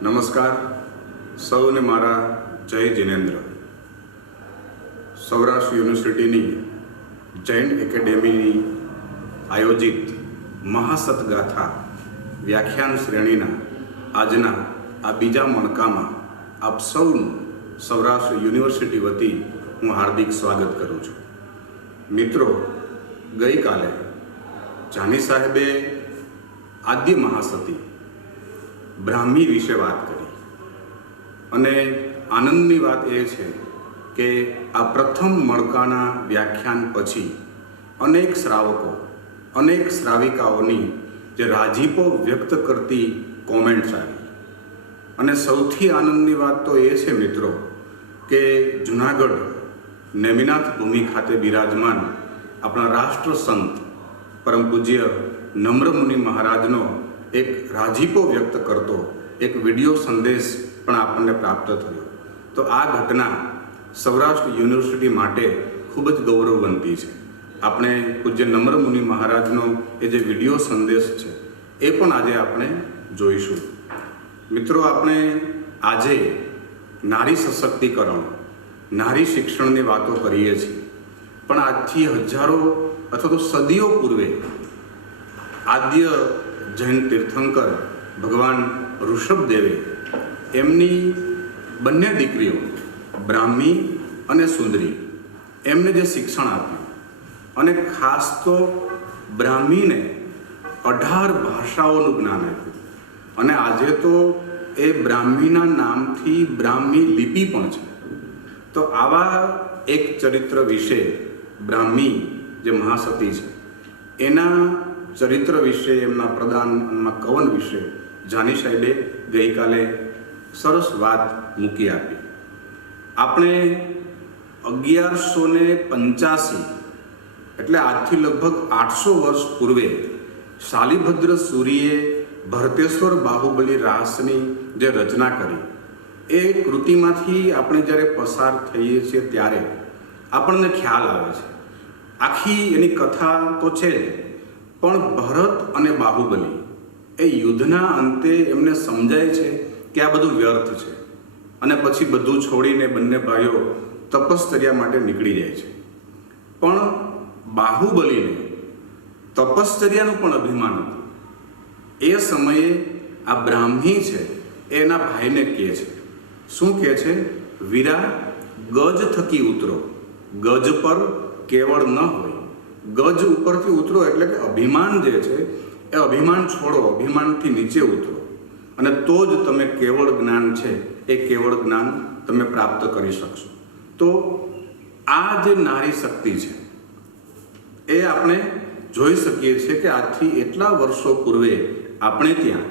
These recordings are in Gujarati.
નમસ્કાર સૌને મારા જય જિનેન્દ્ર. સૌરાષ્ટ્ર યુનિવર્સિટીની જૈન એકેડેમીની આયોજિત મહાસતગાથા વ્યાખ્યાન શ્રેણીના આજના આ બીજા મણકામાં આપ સૌનું સૌરાષ્ટ્ર યુનિવર્સિટી વતી હું હાર્દિક સ્વાગત કરું છું. મિત્રો, ગઈકાલે જાની સાહેબે આદ્ય મહાસતી બ્રાહ્મી વિશે વાત કરી અને આનંદની વાત એ છે કે આ પ્રથમ મણકાના વ્યાખ્યાન પછી અનેક શ્રાવકો, અનેક શ્રાવિકાઓની જે રાજીપો વ્યક્ત કરતી કોમેન્ટ્સ આવી. અને સૌથી આનંદની વાત તો એ છે મિત્રો કે જૂનાગઢ નેમિનાથ ભૂમિ ખાતે બિરાજમાન આપણા રાષ્ટ્ર સંત પરમ પૂજ્ય નમ્રમુનિ મહારાજનો એક રાજીપો વ્યક્ત કરતો એક વિડીયો સંદેશ પણ આપણને પ્રાપ્ત થયો. તો આ ઘટના સૌરાષ્ટ્ર યુનિવર્સિટી માટે ખૂબ જ ગૌરવવંતી છે. આપણે પૂજ્ય નમ્રમુનિ મહારાજનો એ જે વિડીયો સંદેશ છે એ પણ આજે આપણે જોઈશું. મિત્રો, આપણે આજે નારી સશક્તિકરણ, નારી શિક્ષણની વાતો કરીએ છીએ, પણ આજથી હજારો અથવા તો સદીઓ પૂર્વે આદ્ય જૈન તીર્થંકર ભગવાન ઋષભદેવે એમની બંને દીકરીઓ બ્રાહ્મી અને સુંદરી એમને જે શિક્ષણ આપ્યું, અને ખાસ તો બ્રાહ્મીને 18 ભાષાઓનું જ્ઞાન આપ્યું. અને આજે તો એ બ્રાહ્મીના નામથી બ્રાહ્મી લિપિ પણ છે. તો આવા એક ચરિત્ર વિશે, બ્રાહ્મી જે મહાસતી છે એના ચરિત્ર વિશે, એમના પ્રદાનમાં કવન વિશે જાની સાહેબે ગઈકાલે સરસ વાત મૂકી આપી. આપણે 1185 એટલે આજથી લગભગ 800 વર્ષ પૂર્વે શાલિભદ્ર સૂરીએ ભરતેશ્વર બાહુબલી રાસની જે રચના કરી એ કૃતિમાંથી આપણે જ્યારે પસાર થઈએ છીએ ત્યારે આપણને ખ્યાલ આવે છે. આખી એની કથા તો છે જ, પણ ભરત અને બાહુબલી એ યુદ્ધના અંતે એમને સમજાય છે કે આ બધું વ્યર્થ છે, અને પછી બધું છોડીને બંને ભાઈઓ તપશ્ચર્યા માટે નીકળી જાય છે. પણ બાહુબલીને તપશ્ચર્યાનું પણ અભિમાન હતું. એ સમયે આ બ્રાહ્મી છે એ એના ભાઈને કહે છે, શું કહે છે? વીરા, ગજ થકી ઉતરો, ગજ પર કેવળ ન હોય, ગજ ઉપરથી ઉતરો. એટલે કે અભિમાન જે છે એ અભિમાન છોડો, અભિમાનથી નીચે ઉતરો, અને તો જ તમે કેવળ જ્ઞાન છે એ કેવળ જ્ઞાન તમે પ્રાપ્ત કરી શકશો. તો આ જે નારી શક્તિ છે એ આપણે જોઈ શકીએ છીએ કે આજથી એટલા વર્ષો પૂર્વે આપણે ત્યાં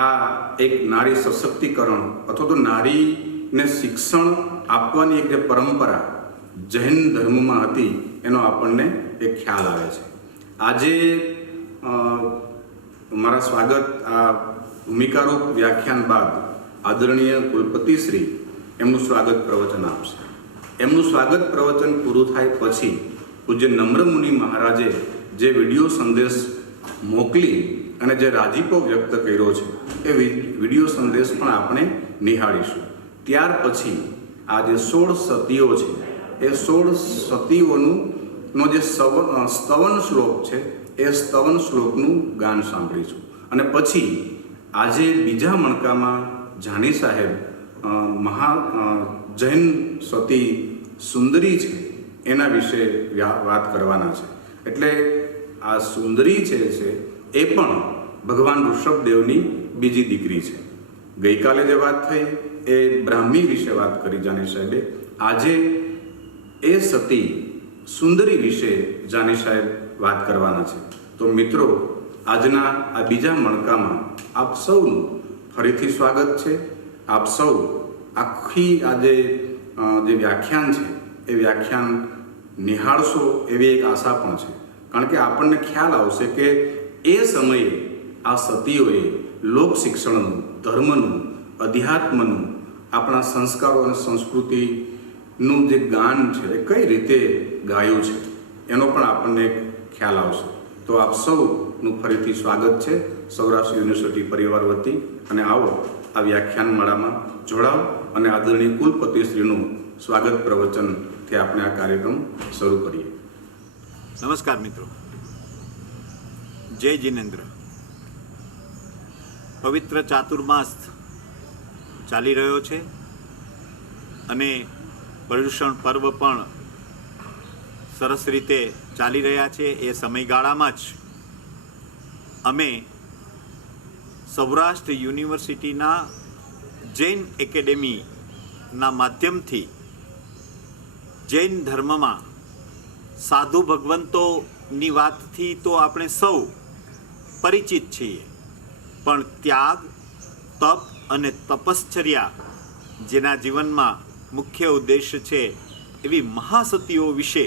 આ એક નારી સશક્તિકરણ અથવા તો નારીને શિક્ષણ આપવાની એક જે પરંપરા જૈન ધર્મમાં હતી એનો આપણને એક ખ્યાલ આવે છે. આજે મારા સ્વાગત આ ભૂમિકારૂપ વ્યાખ્યાન બાદ આદરણીય કુલપતિશ્રી એમનું સ્વાગત પ્રવચન આપશે. એમનું સ્વાગત પ્રવચન પૂરું થાય પછી પૂજ્ય નમ્રમુનિ મહારાજે જે વિડીયો સંદેશ મોકલી અને જે રાજીપો વ્યક્ત કર્યો છે એ વિડીયો સંદેશ પણ આપણે નિહાળીશું. ત્યાર પછી આ જે 16 સતીઓ છે એ 16 સતીઓનો જે સ્તવન શ્લોક છે એ સ્તવન શ્લોકનું ગાન સાંભળીશું. અને પછી આજે બીજા મણકામાં જાની સાહેબ જૈન સતી સુંદરી છે એના વિશે વાત કરવાના છે. એટલે આ સુંદરી છે એ પણ ભગવાન ઋષભદેવની બીજી દીકરી છે. ગઈકાલે જે વાત થઈ એ બ્રાહ્મી વિશે વાત કરી જાની સાહેબે. આજે એ સતી સુંદરી વિશે જાની સાહેબ વાત કરવાના છે. તો મિત્રો, આજના આ બીજા મણકામાં આપ સૌનું ફરીથી સ્વાગત છે. આપ સૌ આખી આજે જે વ્યાખ્યાન છે એ વ્યાખ્યાન નિહાળશો એવી એક આશા પણ છે. કારણ કે આપણને ખ્યાલ આવશે કે એ સમયે આ સતીઓએ લોક શિક્ષણનું, ધર્મનું, અધ્યાત્મનું, આપણા સંસ્કારો અને સંસ્કૃતિનું જે ગાન છે એ કઈ રીતે ગાયું છે એનો પણ આપણને એક ખ્યાલ આવશે. તો આપ સૌનું ફરીથી સ્વાગત છે સૌરાષ્ટ્ર યુનિવર્સિટી પરિવાર વતી. અને આવો આ વ્યાખ્યાનમાળામાં જોડાવ અને આદરણીય કુલપતિશ્રીનું સ્વાગત પ્રવચનથી આપણે આ કાર્યક્રમ શરૂ કરીએ. નમસ્કાર મિત્રો, જય જિનેન્દ્ર. પવિત્ર ચાતુર્માસ ચાલી રહ્યો છે અને પર્યુષણ પર્વ પણ સરસ રીતે ચાલી રહ્યા છે. એ સમયગાળામાં જ અમે સૌરાષ્ટ્ર યુનિવર્સિટીના જૈન એકેડેમીના માધ્યમથી જૈન ધર્મમાં સાધુ ભગવંતોની વાતથી તો આપણે સૌ પરિચિત છીએ, પણ ત્યાગ, તપ અને તપશ્ચર્યા જેના જીવનમાં મુખ્ય ઉદ્દેશ્ય છે એવી મહાસતીઓ વિશે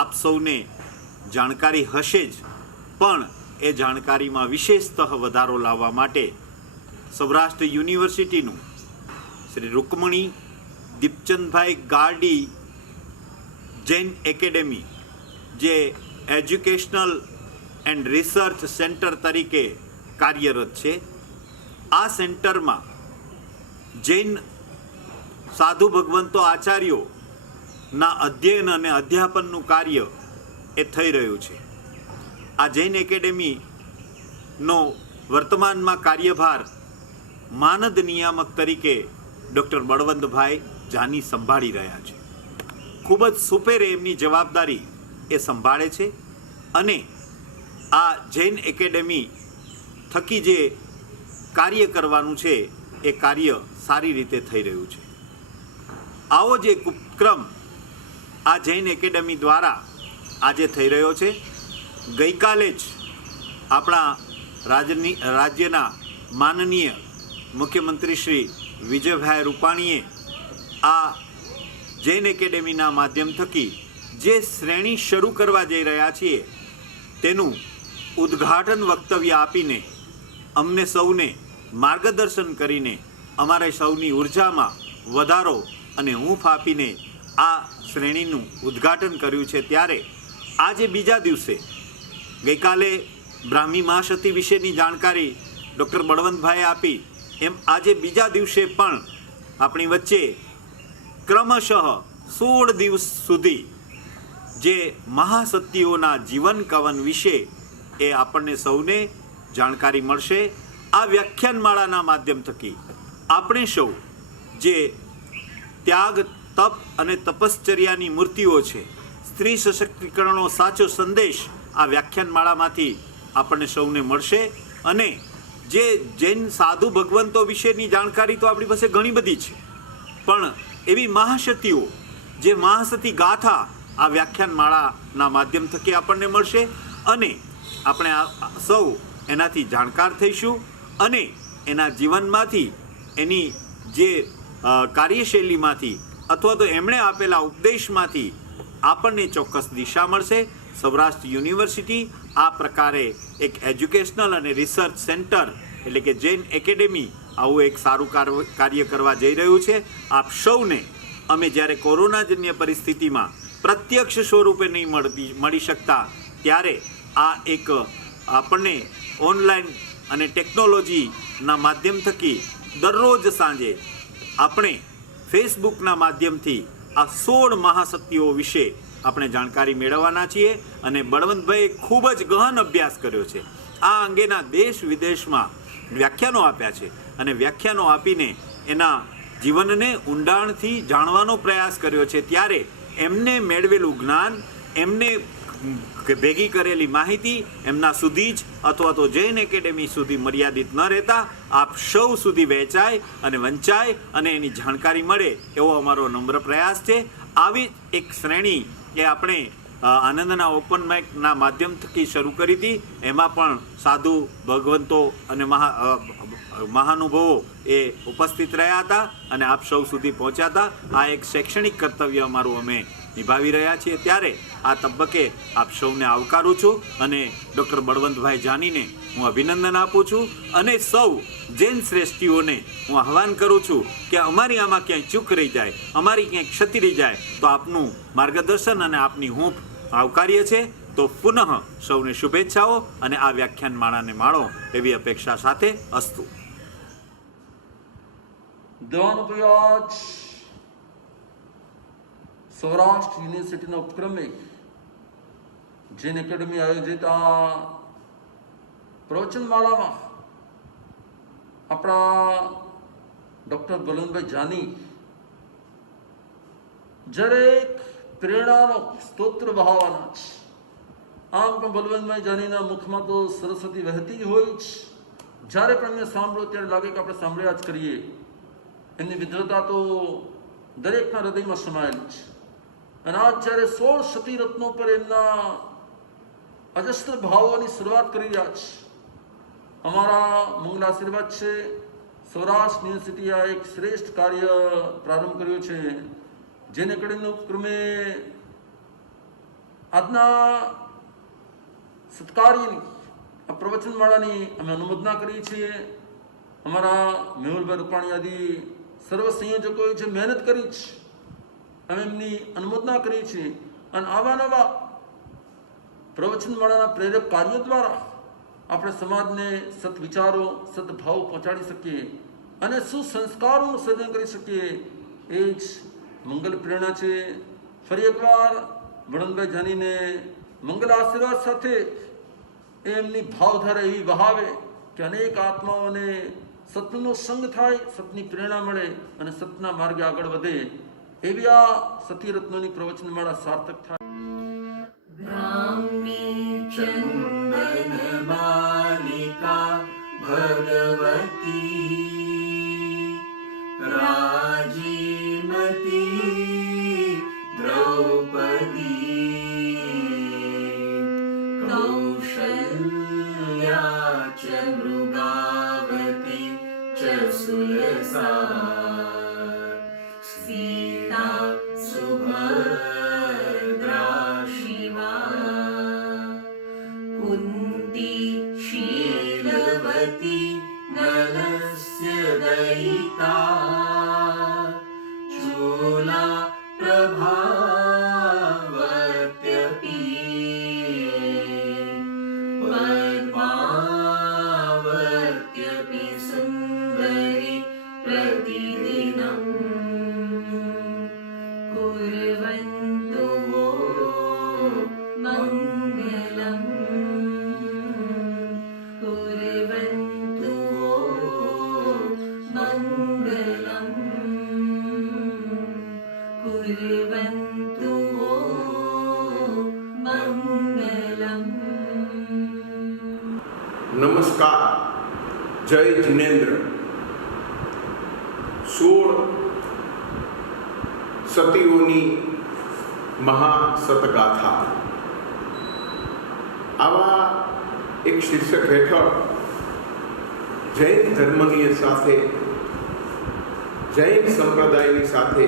આપ સૌને જાણકારી હશે જ, પણ એ જાણકારીમાં વિશેષતઃ વધારો લાવવા માટે સૌરાષ્ટ્ર યુનિવર્સિટીનું શ્રી રૂકમણી દીપચંદભાઈ ગારડી જૈન એકેડેમી, જે એજ્યુકેશનલ એન્ડ રિસર્ચ સેન્ટર તરીકે કાર્યરત છે, આ સેન્ટરમાં જૈન સાધુ ભગવંતો આચાર્યોના અધ્યયન અને અધ્યાપનનું કાર્ય એ થઈ રહ્યું છે. આ જૈન એકેડેમીનો વર્તમાનમાં કાર્યભાર માનદ નિયામક તરીકે ડૉક્ટર બળવંતભાઈ જાની સંભાળી રહ્યા છે. ખૂબ જ સુપેરે એમની જવાબદારી એ સંભાળે છે અને આ જૈન એકેડેમી થકી જે કાર્ય કરવાનું છે એ કાર્ય સારી રીતે થઈ રહ્યું છે. આવો જ એક ઉપક્રમ આ જૈન એકેડેમી દ્વારા આજે થઈ રહ્યો છે. ગઈકાલે જ આપણા રાજ્યના માનનીય મુખ્યમંત્રી શ્રી વિજયભાઈ રૂપાણીએ આ જૈન એકેડેમીના માધ્યમ થકી જે શ્રેણી શરૂ કરવા જઈ રહ્યા છીએ તેનું ઉદ્ઘાટન વક્તવ્ય આપીને અમને સૌને માર્ગદર્શન કરીને અમારે સૌની ઉર્જામાં વધારો અને હૂંફ આપીને આ શ્રેણીનું ઉદ્ઘાટન કર્યું છે. ત્યારે આજે બીજા દિવસે ગઈકાલે બ્રાહ્મી મહાસતી વિશેની જાણકારી ડૉક્ટર બળવંતભાઈએ આપી, એમ આજે બીજા દિવસે પણ આપણી વચ્ચે ક્રમશઃ 16 દિવસ સુધી જે મહાસતીઓના જીવન કવન વિશે એ આપણને સૌને જાણકારી મળશે. આ વ્યાખ્યાનમાળાના માધ્યમ થકી આપણે સૌ જે ત્યાગ, તપ અને તપશ્ચર્યાની મૂર્તિઓ છે, સ્ત્રી સશક્તિકરણનો સાચો સંદેશ આ વ્યાખ્યાનમાળામાંથી આપણને સૌને મળશે. અને જે જૈન સાધુ ભગવંતો વિશેની જાણકારી તો આપણી પાસે ઘણી બધી છે, પણ એવી મહાસતીઓ, જે મહાસતી ગાથા આ વ્યાખ્યાનમાળાના માધ્યમ થકી આપણને મળશે અને આપણે સૌ એનાથી જાણકાર થઈશું અને એના જીવનમાંથી, એની જે કાર્યશૈલીમાંથી અથવા તો એમણે આપેલા ઉપદેશમાંથી આપણને ચોક્કસ દિશા મળશે. સૌરાષ્ટ્ર યુનિવર્સિટી આ પ્રકારે એક એજ્યુકેશનલ અને રિસર્ચ સેન્ટર એટલે કે જૈન એકેડેમી આવું એક સારું કાર્ય કરવા જઈ રહ્યું છે. આપ સૌને અમે જ્યારે કોરોનાજન્ય પરિસ્થિતિમાં પ્રત્યક્ષ સ્વરૂપે નહીં મળી શકતા, ત્યારે આ એક આપણને ઓનલાઈન અને ટેકનોલોજીના માધ્યમ થકી દરરોજ સાંજે આપણે ફેસબુકના માધ્યમથી આ 16 મહાસતીઓ વિશે આપણે જાણકારી મેળવવાના છીએ. અને બળવંતભાઈએ ખૂબ જ ગહન અભ્યાસ કર્યો છે. આ અંગેના દેશ વિદેશમાં વ્યાખ્યાનો આપ્યા છે અને વ્યાખ્યાનો આપીને એના જીવનને ઊંડાણથી જાણવાનો પ્રયાસ કર્યો છે. ત્યારે એમને મેળવેલું જ્ઞાન, એમને ભેગી કરેલી માહિતી એમના સુધી જ અથવા તો જૈન એકેડેમી સુધી મર્યાદિત ન રહેતા આપ સૌ સુધી વહેંચાય અને વંચાય અને એની જાણકારી મળે એવો અમારો નમ્ર પ્રયાસ છે. આવી એક શ્રેણી એ આપણે આનંદના ઓપન માઇકના માધ્યમ થકી શરૂ કરી હતી. એમાં પણ સાધુ ભગવંતો અને મહાનુભાવો એ ઉપસ્થિત રહ્યા હતા અને આપ સૌ સુધી પહોંચ્યા હતા. આ એક શૈક્ષણિક કર્તવ્ય અમારું અમે નિભાવી રહ્યા છીએ. ત્યારે આ તબક્કે આપ સૌને આવકારું છું અને ડૉક્ટર બળવંતભાઈ જાનીને હું અભિનંદન આપું છું અને સૌ જૈન શ્રેષ્ઠીઓને હું આહ્વાન કરું છું કે અમારી આમાં ક્યાંય ચૂક રહી જાય, અમારી ક્યાંય ક્ષતિ રહી જાય તો આપનું માર્ગદર્શન અને આપની હૂંફ આવકાર્ય છે. તો પુનઃ સૌને શુભેચ્છાઓ અને આ વ્યાખ્યાનમાળાને માણો એવી અપેક્ષા સાથે અસ્તુ. દેવાનુભાઈ આજ સૌરાષ્ટ્ર યુનિવર્સિટીના ઉપક્રમે જૈન એકેડમી આયોજિત આ પ્રવચનમાળામાં આપણા ડૉક્ટર બલવંતભાઈ જાની જ્યારે એક પ્રેરણાનો સ્તોત્ર બહાવવાના છે. આમ પણ બલવંતભાઈ જાનીના મુખમાં તો સરસ્વતી વહેતી જ હોય જ. જ્યારે પણ એમને સાંભળો ત્યારે લાગે કે આપણે સાંભળ્યા જ કરીએ. એમની વિદ્વતા તો દરેકના હૃદયમાં સમાયેલી છે. અને આજ જ્યારે 16 સતી રત્નો પર એમના અજસ્ત્ર ભાવોની શરૂઆત કરી રહ્યા છે. અમારા મંગલ આશીર્વાદ છે. સૌરાષ્ટ્ર યુનિવર્સિટીએ આ એક શ્રેષ્ઠ કાર્ય પ્રારંભ કર્યો છે. જૈન એકેડમીના ઉપક્રમે આજના સત્કાર્યની આ પ્રવચનમાળાની અમે અનુમોદના કરી છીએ. અમારા મેહુલભાઈ રૂપાણી આદિ સર્વ સંયોજકોએ જે મહેનત કરી છે અમે એમની અનુમોદના કરી છીએ. અને આવા નવા પ્રવચનમાળાના પ્રેરક કાર્યો દ્વારા આપણે સમાજને સત્વિચારો સદભાવ પહોંચાડી શકીએ અને સુસંસ્કારોનું સર્જન કરી શકીએ. એ જ મંગલ પ્રેરણા છે. ફરી એકવાર બળવંતભાઈ જાનીને મંગલ આશીર્વાદ સાથે એમની ભાવધારા એવી વહાવે કે અનેક આત્માઓને સત્યનો સંગ થાય, સત્યની પ્રેરણા મળે અને સત્યના માર્ગે આગળ વધે. એવી આ સતીરત્નોની પ્રવચનમાળા સાર્થક થાય. ચંદન બાલિકા ભગવતી રાજીમતી દ્રૌપદી કૌશલ્યા ચ મૃગાવતી ચ સુલસા સીતા સુભદ્રા શિવા कुन्ती शीलवती नलस्य दयिता चूला प्रभावत्यपि पद्मावत्यपि सुन्दरी प्रतिदिनं कुर्वन्तु वो मङ्गलम् कुर्वन्तु वो मङ्गलम् कुर्वन्तु वो मङ्गलम्. નમસ્કાર. જય જિનેન્દ્ર. 16 સતીઓની મહાસતગાથા આવા એક શીર્ષક હેઠળ જૈન ધર્મની સાથે જૈન સંપ્રદાયની સાથે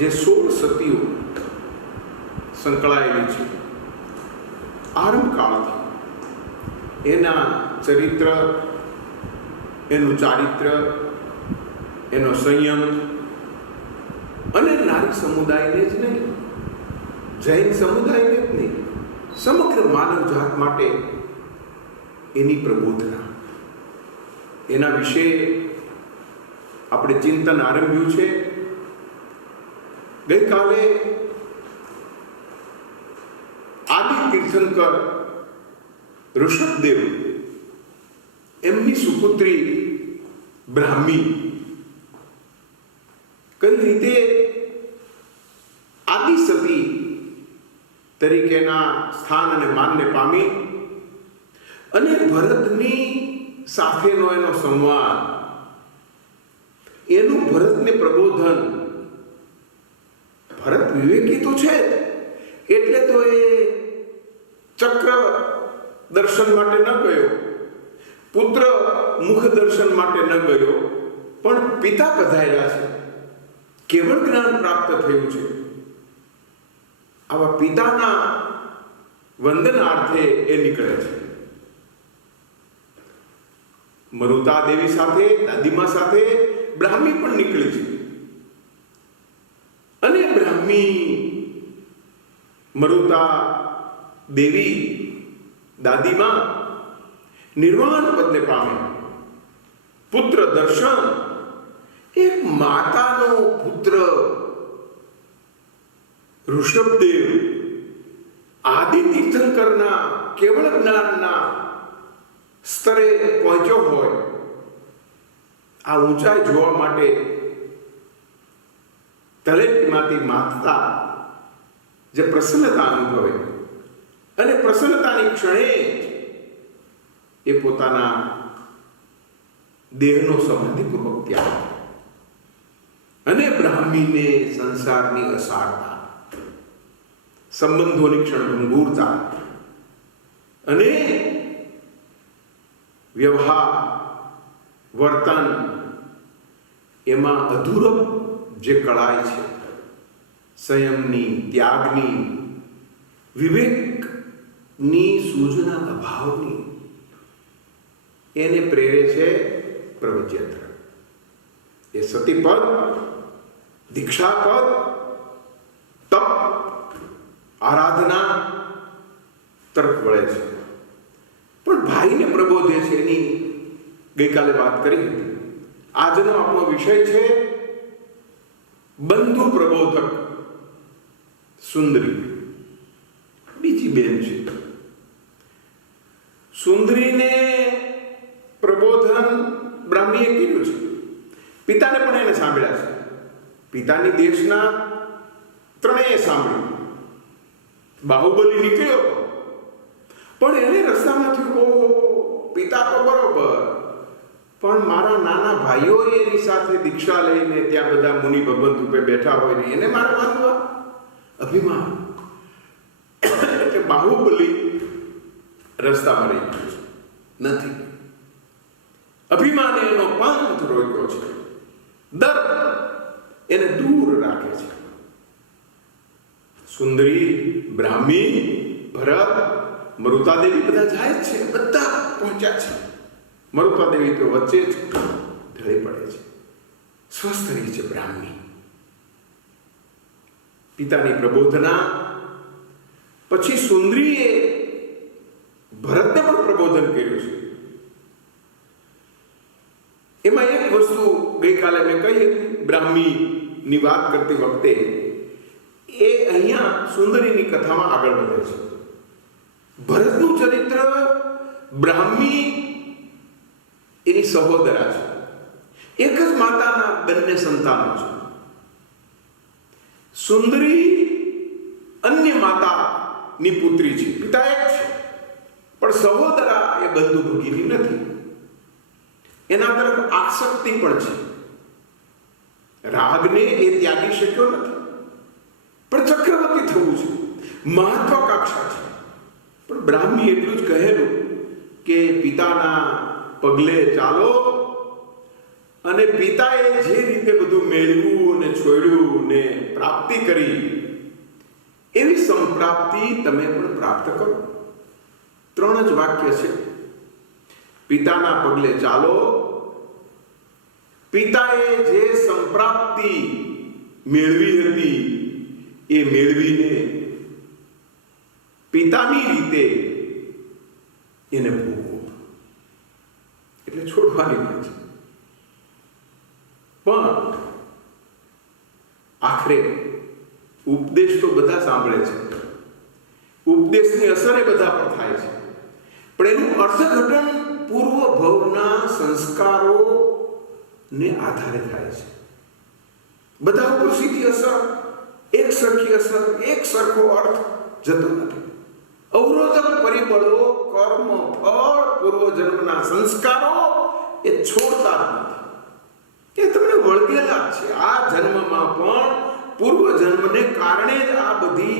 જે 16 સતીઓ સંકળાયેલી છે આરંભકાળથી એના ચરિત્ર, એનું ચારિત્ર, એનો સંયમ અને નારી સમુદાયને જ નહીં, જૈન સમુદાયને જ નહીં, સમગ્ર માનવ જાત માટે એની પ્રબોધના, એના વિશે આપણે ચિંતન આરંભ્યું છે. ગઈકાલે આદિ તીર્થંકર ઋષભદેવ એમની સુપુત્રી બ્રાહ્મી કઈ રીતે આદિ સતી તરીકેના સ્થાન અને માનને પામી અને ભરતની સાથેનો એનો સંવાદ, એનું ભરતને પ્રબોધન. ભરત વિવેકી તો છે એટલે તો એ ચક્ર દર્શન માટે ન ગયો, પુત્ર મુખ દર્શન માટે ન ગયો, પણ પિતા પધાર્યા છે, કેવળ જ્ઞાન પ્રાપ્ત થયું છે. આવા પિતાના વંદનાર્થે એ નીકળે છે. મરુતા દેવી સાથે, દાદીમા સાથે બ્રાહ્મી પણ નીકળી છે. અને બ્રાહ્મી, મરુતા દેવી, દાદીમા નિર્વાણ પદને પામે, પુત્ર દર્શન એક માતાનો પુત્ર ઋષભદેવ આદિ તીર્થંકરના કેવળ જ્ઞાનના સ્તરે પહોંચ્યો હોય, આ ઊંચાઈ જોવા માટે તળેટીમાંથી માથતા જે પ્રસન્નતા અનુભવે અને પ્રસન્નતાની ક્ષણે એ પોતાના દેહનો સમાધિપૂર્વક ત્યાગ અને બ્રાહ્મીને સંસારની અસારતા, સંબંધોની ક્ષણભંગુરતા અને વ્યવહાર વર્તન એમાં અધૂરપ જે કળાય છે, સંયમની, ત્યાગની, વિવેકની સૂઝના અભાવની, એને પ્રેરે છે પ્રવજ્યત્ર. એ સતીપદ, દીક્ષાપદ, તપ, આરાધના તરફ વળે છે. પણ ભાઈને પ્રબોધે છે એની ગઈકાલે વાત કરી હતી. આજનો આપણો વિષય છે બંધુ પ્રબોધક સુંદરી. બીજી બેન છે. સુંદરીને પ્રબોધન બ્રાહ્મીએ કર્યું છે. પિતાને પણ એને સાંભળ્યા છે. પિતાની દેશના ત્રણેય સાંભળ્યું. બાહુબલી નીકળ્યો પણ એને રસ્તામાં થયું, ઓહો, પિતા તો બરોબર, પણ મારા નાના ભાઈઓ એની સાથે દીક્ષા લઈને ત્યાં બધા મુનિ ભગવંત રૂપે બેઠા હોય ને એને મારે માનવા અભિમાન. એટલે બાહુબલી રસ્તામાં રહી ગયો છે, નથી. અભિમાને એનો પંથ રોક્યો છે, દર્પ એને દૂર રાખે છે. સુંદરી, બ્રાહ્મી, ભરત, મરુતાદેવી બધા જાય છે, બધા પહોંચ્યા છે. મરુતાદેવી તો વચ્ચે જ ઢળી પડે છે. સ્વસ્થ રહી છે બ્રાહ્મી. પિતાની પ્રબોધના પછી સુંદરીએ ભરતને પણ પ્રબોધન કર્યું છે. એમાં એક વસ્તુ ગઈકાલે મેં કહી હતી, બ્રાહ્મીની વાત કરતી વખતે એ અહીંયા સુંદરીની કથામાં આગળ વધે છે. ભરતનું ચરિત્ર બ્રાહ્મી એની સહોદરા છે. એક જ માતાના બંને સંતાનો છે. સુંદરી અન્ય માતાની પુત્રી છે, પિતા એક છે, પણ સહોદરા એ બંધુ ભગીની નથી. એના તરફ આસક્તિ પણ છે. રાગને એ ત્યાગી શક્યો નથી, પણ ચક્રવર્તી થવું છે, મહત્વાકાંક્ષા છે. પણ બ્રાહ્મી એટલું જ કહેલું કે પિતાના પગલે ચાલો, અને પિતાએ જે રીતે બધું મેળવ્યું ને છોડ્યું ને પ્રાપ્તિ કરી એવી સંપ્રાપ્તિ તમે પણ પ્રાપ્ત કરો. 3 જ વાક્ય છે. પિતાના પગલે ચાલો, પિતાએ જે સંપ્રાપ્તિ મેળવી હતી એ મેળવીને પિતાની રીતે એને ભોગવો. એટલે છોડવાની વાત છે. પણ આખરે ઉપદેશ તો બધા સાંભળે છે, ઉપદેશની અસર એ બધા પર થાય છે, પણ એનું અર્થઘટન પૂર્વ ભવના સંસ્કારો ને આધારે થાય છે. બધા ઉપર સીધી અસર, એક સરખી અસર, એક સરખો અર્થ જતો નથી. અવરોધક પરિબળો, કર્મ, ફળ, પૂર્વજન્મના સંસ્કારો એ છોડતા જ નથી. એ તમને વળગેલા જ છે. આ જન્મમાં પણ પૂર્વજન્મને કારણે જ આ બધી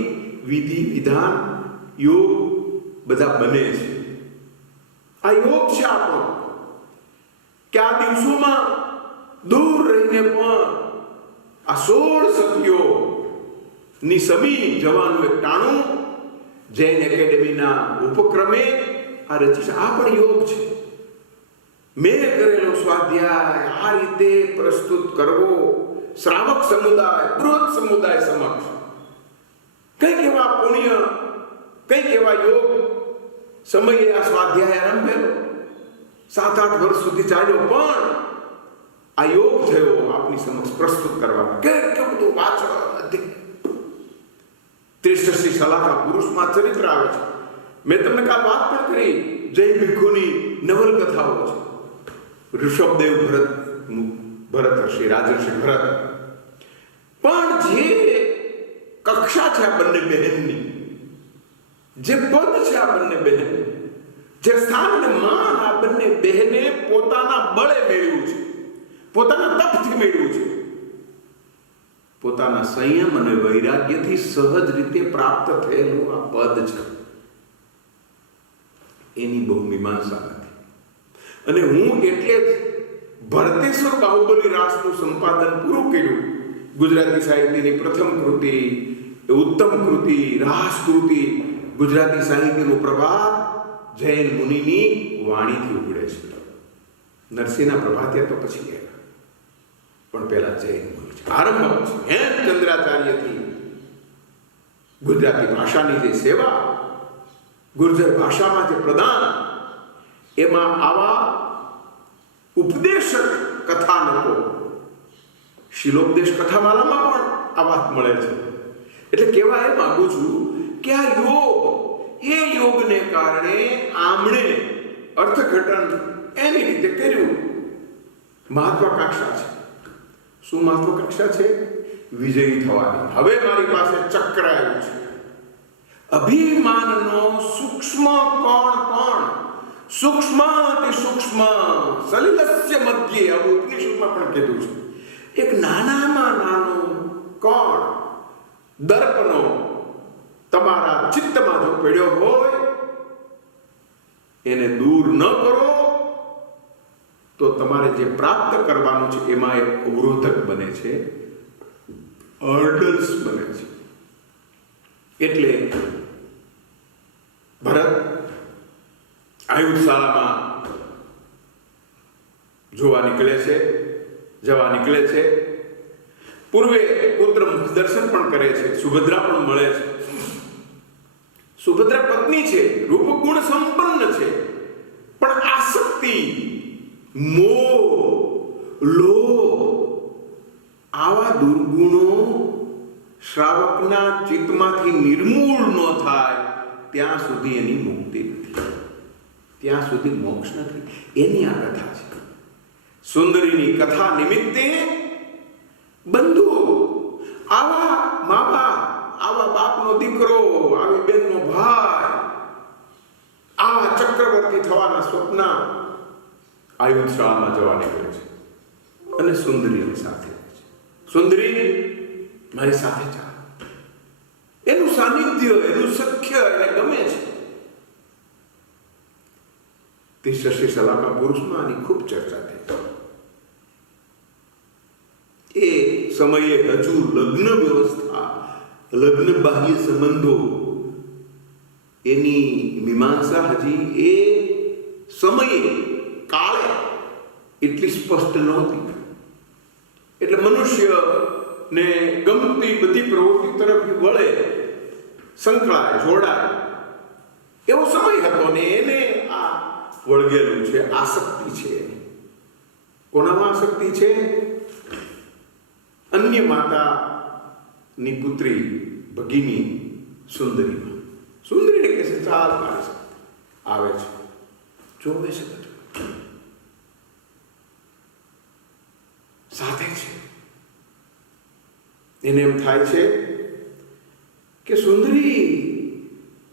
વિધિ વિધાન યોગ બધા બને છે. આ યોગ છે આપણો કે આ દિવસોમાં દૂર રહીને પણ આ 16 સખીઓ ની સમી જવાનું એક ટાણું જૈન એકેડેમીના ઉપક્રમે આ રચી છે. આ પણ યોગ છે. મેં કરેલો સ્વાધ્યાય આ રીતે પ્રસ્તુત કરવો શ્રાવક સમુદાય, બૃહદ સમુદાય સમક્ષ. કઈક એવા પુણ્ય, કઈક એવા યોગ સમયે આ સ્વાધ્યાય આરંભેલો, 7-8 વર્ષ સુધી ચાલ્યો, પણ આ યોગ થયો આપની સમક્ષ પ્રસ્તુત કરવામાં. કેટલું બધું વાંચવા નથી. 63 સલાહા પુરુષમાં ચરિત્ર આવે છે. મેં તમને કાલ વાત પણ કરી, જય ભિક્ષુની નવલકથાઓ છે. ઋષભદેવ ભરત ઋષિ, રાજર્ષિ ભરત. પણ જે કક્ષા છે આ બંને બહેનની, જે પદ છે આ બંને બહેન, જે સ્થાન અને માન આ બંને બહેને પોતાના બળે મેળવ્યું છે, પોતાના તપથી મેળવ્યું છે, પોતાના સંયમ અને વૈરાગ્યથી સહજ રીતે પ્રાપ્ત થયેલું આ પદ છે. એની બહુ મીમાંસા નથી. અને હું એટલે જ ભરતેશ્વર બાહુબલી રાસનું સંપાદન પૂરું કર્યું. ગુજરાતી સાહિત્યની પ્રથમ કૃતિ, ઉત્તમ કૃતિ, રાસ કૃતિ, ગુજરાતી સાહિત્યનો પ્રભાત જૈન મુનિની વાણીથી ઉગડે છે. નરસિંહના પ્રભાત્યા તો પછી ગયા, પણ પહેલા જૈન મુનિ છે. આરંભ છે હેમચંદ્રાચાર્યથી. ગુજરાતી ભાષાની જે સેવા, ગુર્જર ભાષામાં જે પ્રદાન, એમાં આવા ઉપદેશક કથાનકો, શિલોપદેશ કથામાલામાં પણ આ વાત મળે છે. એટલે કહેવા એ માંગુ છું કે આ યોગ, એ યોગને કારણે આમણે અર્થઘટન એની રીતે કર્યું. મહત્વાકાંક્ષા છે. શું મહત્વાકાંક્ષા છે? વિજયી થવાની. હવે મારી પાસે ચક્ર આવ્યું છે. અભિમાનનો સૂક્ષ્મ કોણ પણ, સૂક્ષ્માતિ સૂક્ષ્મ સલિલસ્ય મધ્યે, આવું ઉપનિષદમાં પણ કીધું છે. એક નાનામાં નાનો કોણ દર્પનો તમારા ચિત્તમાં જો પડ્યો હોય, એને દૂર ન કરો તો તમારે જે પ્રાપ્ત કરવાનું છે એમાં એક અવરોધક બને છે, હર્ડલ્સ બને છે. એટલે ભરત આયુધશાળામાં જવા નીકળે છે. પૂર્વે પુત્ર દર્શન પણ કરે છે. સુભદ્રા પણ મળે છે. સુભદ્રા પત્ની છે, રૂપ ગુણ સંપન્ન છે, પણ આસક્તિ, મોહ, લોભ, આવા દુર્ગુણો શ્રાવકના ચિત્તમાંથી નિર્મૂળ ન થાય ત્યાં સુધી એની મુક્તિ નથી, ત્યાં સુધી મોક્ષ નથી. એની આ કથા છે. સુંદરીની કથા નિમિત્તે બંધુ, આવા મા બાપ, આવા બાપનો દીકરો, આવી બેનનો ભાઈ, આવા ચક્રવર્તી થવાના સ્વપ્ન આયુધશાળામાં જવા નીકળે છે અને સુંદરીની સાથે છે. સુંદરી, મારી સાથે ચાલ. એનું સાનિધ્ય, એનું સખ્ય એને ગમે છે. તે શશી સલાકા પુરુષમાં આની ખૂબ ચર્ચા થઈ. એ સમયે હજુ લગ્ન વ્યવસ્થા, લગ્ન બાહ્ય સંબંધો, એની મીમાંસા હજી એ સમયે કાળે એટલી સ્પષ્ટ નહોતી. એટલે મનુષ્યને ગમતી બધી પ્રવૃત્તિ તરફ વળે, સંકળાય, જોડાય, એવો સમય હતો ને એને આ વળગેલું છે. આસક્તિ છે. કોનામાં આસક્તિ છે? અન્ય માતાની પુત્રી ભગીની સુંદરીમાં. સુંદરીને કહે છે ચાલ મારી સાથે. આવે છે, જોવે છે, બધું સાથે છે. એને એમ થાય છે કે સુંદરી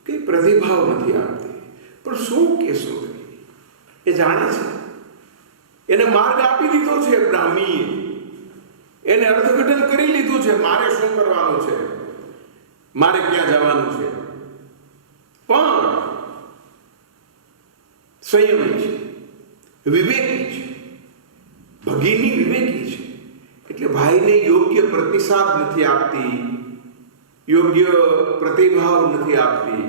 કઈ પ્રતિભાવ નથી આપતી, પણ શું કે સુંદરી એ જાણે છે. એને માર્ગ આપી દીધો છે બ્રાહ્મીએ, એને અર્થઘટન કરી લીધું છે. મારે શું કરવાનું છે, મારે ક્યાં જવાનું છે. પણ સંયમી છે, વિવેકી છે, ભગીની વિવેકી છે. એટલે ભાઈને યોગ્ય પ્રતિસાદ નથી આપતી, યોગ્ય પ્રતિભાવ નથી આપતી.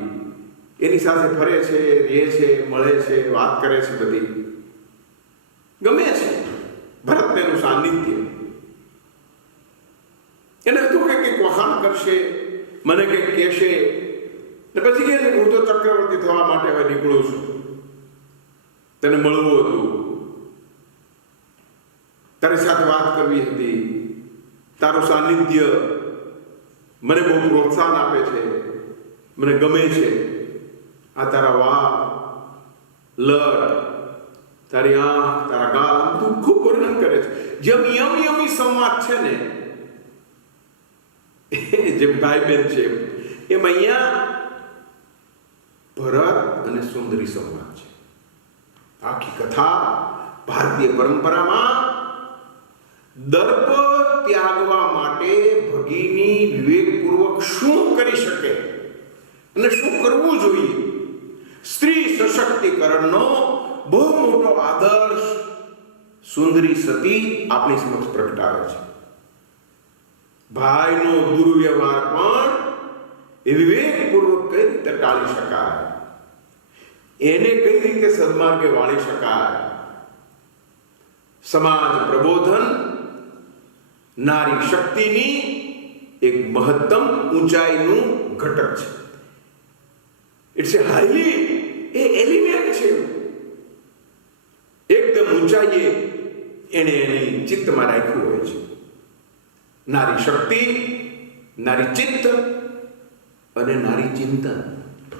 એની સાથે ફરે છે, રહે છે, મળે છે, વાત કરે છે, બધી ગમે છે. ભરતને એનું સાનિધ્ય. એને હતું કે કંઈક વખાણ કરશે, મને કંઈક કહેશે, ને પછી કહે છે હું તો ચક્રવર્તી થવા માટે હવે નીકળું છું, તને મળવું હતું, તારી કરવી હતી. તારું સાનિધ્ય મને બહુ પ્રોત્સાહન આપે છે, મને ગમે છે. આ તારા વાળ, લટ, તારી આંખ, તારા ગાલ, આ બધું ખૂબ વર્ણન કરે છે. જેમ યમી સંવાદ છે ને, જેમ ભાઈ બહેન છે, એમ અહીંયા ભરત અને સુંદરી સંવાદ છે. આખી કથા ભારતીય પરંપરામાં દર્પ ત્યાગવા માટે ભગીની વિવેકપૂર્વક શું કરી શકે અને શું કરવું જોઈએ, સ્ત્રી સશક્તિકરણનો બહુ મોટો આદર્શ સુંદરી સતી આપણી સમક્ષ પ્રગટાવે છે. ભાઈનો દુર્વ્યવહાર પણ એ વિવેકપૂર્વક કઈ રીતે ટાળી શકાય, એને કઈ રીતે સદમાર્ગે વાળી શકાય. સમાજ પ્રબોધન નારી શક્તિની એક મહત્તમ ઊંચાઈનું ઘટક છે. It's a highly a element છે. એકદમ ઊંચાઈએ એને એની ચિત્તમાં રાખ્યું હોય છે. નારી શક્તિ, નારી ચિત્ત અને નારી ચિંતન.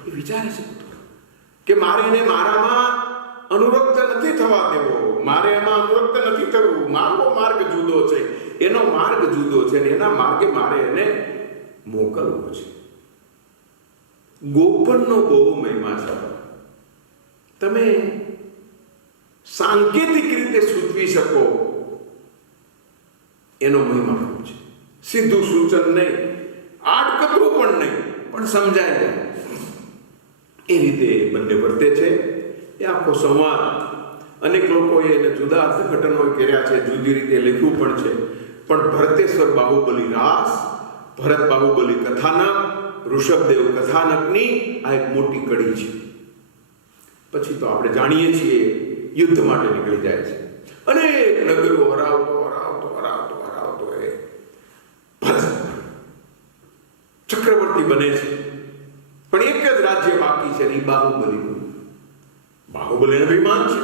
એ વિચારે છે કે મારે એને મારામાં અનુરક્ત નથી થવા દેવો, મારે એમાં અનુરક્ત નથી થવું. મારો માર્ગ જુદો છે, એનો માર્ગ જુદો છે, અને એના માર્ગે મારે એને મોકલવો છે. ગોપનનો બહુ મહિમા છે. તમે સાંકેતિક રીતે સૂચવી શકો એનો મહિમા ખૂબ છે. સીધું સૂચન નહીં, આડકતરું પણ નહીં, પણ સમજાય જાય એ રીતે બંને વર્તે છે. એ આખો સંવાદ અનેક લોકોએ એને જુદા અર્થઘટનો કર્યા છે, જુદી રીતે લખ્યું પણ છે. પણ ભરતેશ્વર બાહુબલી રાસ, ભરત બાહુબલી કથાનક, ઋષભદેવ કથાનકની આ એક મોટી કડી છે. પછી તો આપણે જાણીએ છીએ યુદ્ધ માટે નીકળી જાય છે. અનેક નગરો હરાવતો એ ચક્રવર્તી બને છે. પણ એક જ રાજ્ય બાકી છે, એ બાહુબલી. બાહુબલીને અભિમાન છે.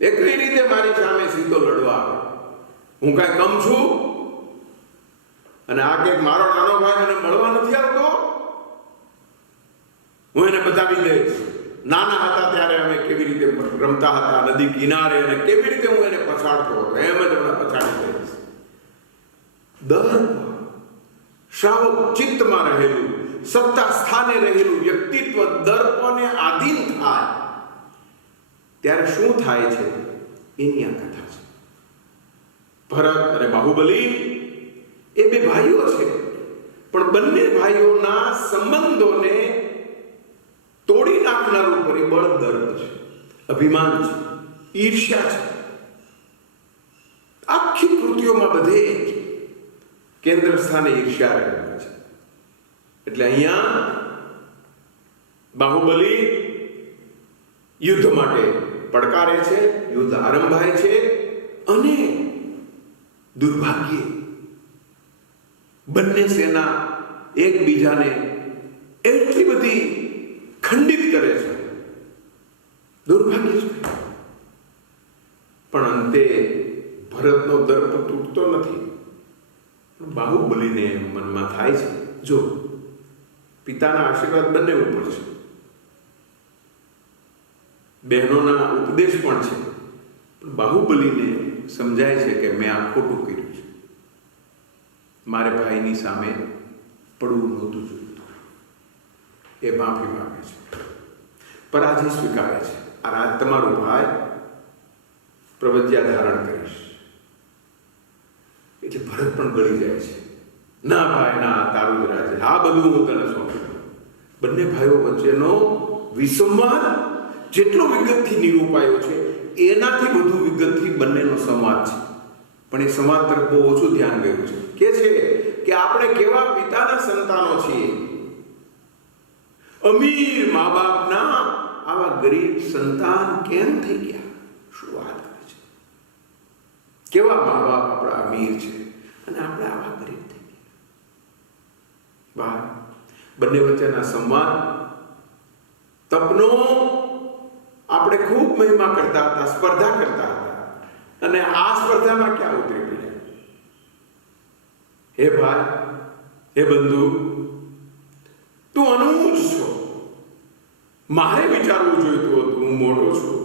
એ કઈ રીતે મારી સામે સીધો લડવા આવે? હું કાંઈ કમ છું? અને આ કે મારો નાનો ભાઈ મને મળવા નથી આવતો, હું એને બતાવી દઈશ. નાના હતા ત્યારે અમે કેવી રીતે રમતા હતા નદી કિનારે, અને કેવી રીતે હું એને પછાડતો હતો, એમ જ હમણાં પછાડી દઈશ. દર્પ, શ્રાવક ચિત્તમાં રહેલું, સત્તા સ્થાને રહેલું વ્યક્તિત્વ દર્પને આધીન થાય ત્યારે શું થાય છે એની આ કથા છે. ભરત અને બાહુબલી એ બે ભાઈઓ છે, પણ બંને ભાઈઓના સંબંધોને તોડી નાખનારું પરિબળ દર્પ છે, અભિમાન છે, ઈર્ષ્યા છે. આખી કૃતિઓમાં બધે કેન્દ્ર સ્થાને ઈર્ષ્યા રહેલા છે. એટલે અહીંયા બાહુબલી યુદ્ધ માટે પડકારે છે, યુદ્ધ આરંભાય છે, અને દુર્ભાગ્યે બંને સેના એકબીજાને એટલી બધી ખંડિત કરે છે, દુર્ભાગ્ય છે. પણ અંતે ભરતનો દર્પ તૂટતો નથી. બાહુબલીને મનમાં થાય છે, જો પિતાના આશીર્વાદ બંને ઉપર છે, બહેનોના ઉપદેશ પણ છે, પણ બાહુબલીને સમજાય છે કે મેં આ ખોટું કર્યું છે, મારે ભાઈની સામે પડવું નહોતું જોઈતું. એ માફી માંગે છે, પરાજય સ્વીકારે છે. આ રાજ તમારું ભાઈ પ્રવજ્યા ધારણ કરીશ. એટલે ભરત પણ ગળી જાય છે. ના ભાઈ ના, તારું જ રાજ, આ બધું હું તને સોંપી દઉં. બંને ભાઈઓ વચ્ચેનો વિસંવાદ જેટલો વિગતથી નિરૂપાયો છે એનાથી વધુ વિગતથી બંનેનો સંવાદ છે. પણ એ સંવાદ તરફ બહુ ઓછું ધ્યાન ગયું છે. કે છે કે આપણે કેવા પિતાના સંતાનો છીએ. અમીર મા બાપના આવા ગરીબ સંતાન કેમ થઈ ગયા? શું વાત કરે છે? કેવા મા બાપ આપણા અમીર છે અને આપણે આવા ગરીબ થઈ ગયા. બહાર બંને વચ્ચેના સંવાદ તપનો આપણે ખૂબ મહિમા કરતા હતા, સ્પર્ધા કરતા હતા. અને આ સ્પર્ધામાં ક્યાં ઉતરી પડ્યા? હે ભાઈ, હે બંધુ, તું અનુજ છો. મારે વિચારવું જોઈતું હતું, હું મોટો છું,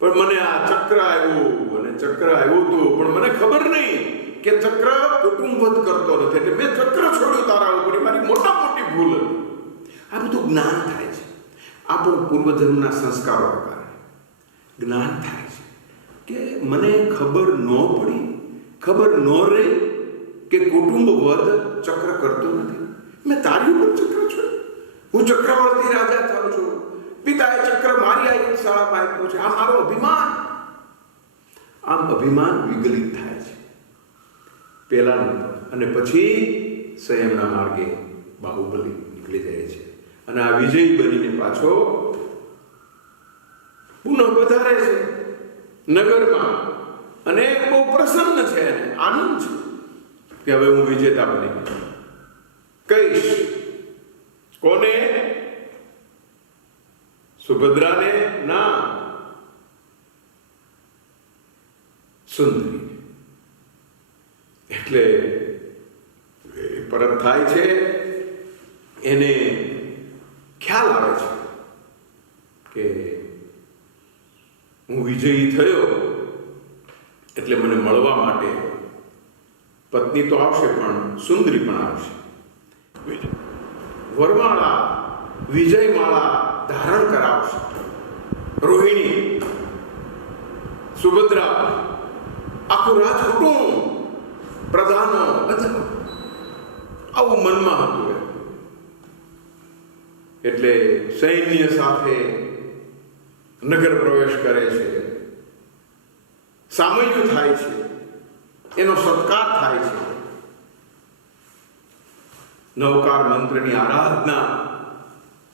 પણ મને આ ચક્ર આવ્યો અને ચક્ર આવ્યો તો પણ મને ખબર નહીં કે ચક્ર કુટુંબવત કરતો નથી, એટલે મેં ચક્ર છોડ્યું તારા ઉપર. મારી મોટી ભૂલ હતી. આ બધું જ્ઞાન થાય છે. આ પણ પૂર્વજન્મના સંસ્કારોના કારણે જ્ઞાન થાય છે કે મને ખબર ન પડી, ખબર ન રહી કે કુટુંબવત ચક્ર કરતો નથી. મેં તારી ઉપર ચક્ર છોડ્યું. હું ચક્રવર્તી રાજા થાઉં છું. પિતાએ ચક્ર મારી આ શાળામાં આપ્યું છે. આ મારો અભિમાન. આમ અભિમાન વિગલિત થાય છે પહેલાનું, અને પછી સંયમના માર્ગે બાહુબલી નીકળી જાય છે અને આ વિજયી બનીને પાછો પુનઃ વધારે છે નગરમાં અને બહુ પ્રસન્ન છે અને આનંદ છે કે હવે હું વિજેતા બની ગયો. કહીશ કોને? સુભદ્રાને? ના, સુંદરી. એટલે પરત થાય છે, એને ખ્યાલ આવે છે કે હું વિજયી થયો એટલે મને મળવા માટે પત્ની તો આવશે, પણ સુંદરી પણ આવશે. વરમાળા, વિજયમાળા ધારણ કરાવશે. રોહિણી, સુભદ્રા, આખું રાજકુટુંબ, પ્રધાનો, બધા આવું મનમાં હતું. એટલે સૈન્ય સાથે નગર પ્રવેશ કરે છે, સામૈયું થાય છે, એનો સત્કાર થાય છે, નવકાર મંત્રની આરાધના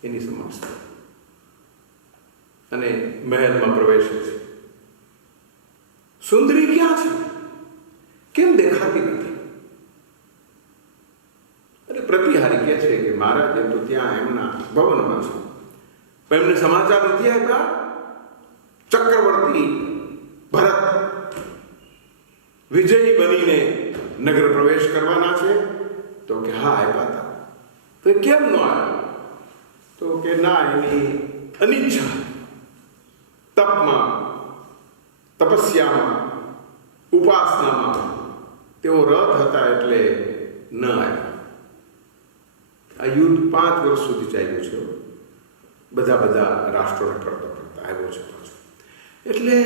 એની સમક્ષ, અને મહેલમાં પ્રવેશે છે. સુંદરી ક્યાં છે? કેમ દેખાતી નથી? એટલે પ્રતિહારી કહે છે કે મહારાજ એમ તો ત્યાં એમના ભવનમાં છે, પણ એમને સમાચાર નથી આપ્યા ચક્રવર્તી ભરત વિજયી બનીને નગર પ્રવેશ કરવાના છે? તો કે હા, આપ્યા હતા. તો એ કેમ ન આવ્યા? તો કે ના, એની અનિચ્છા, તપમાં, તપસ્યામાં, ઉપાસનામાં તેઓ રત હતા એટલે ન આવ્યા. આ યુદ્ધ 5 વર્ષ સુધી ચાલ્યું છે. બધા રાષ્ટ્રોને કરતા આવ્યો છે પાછો. એટલે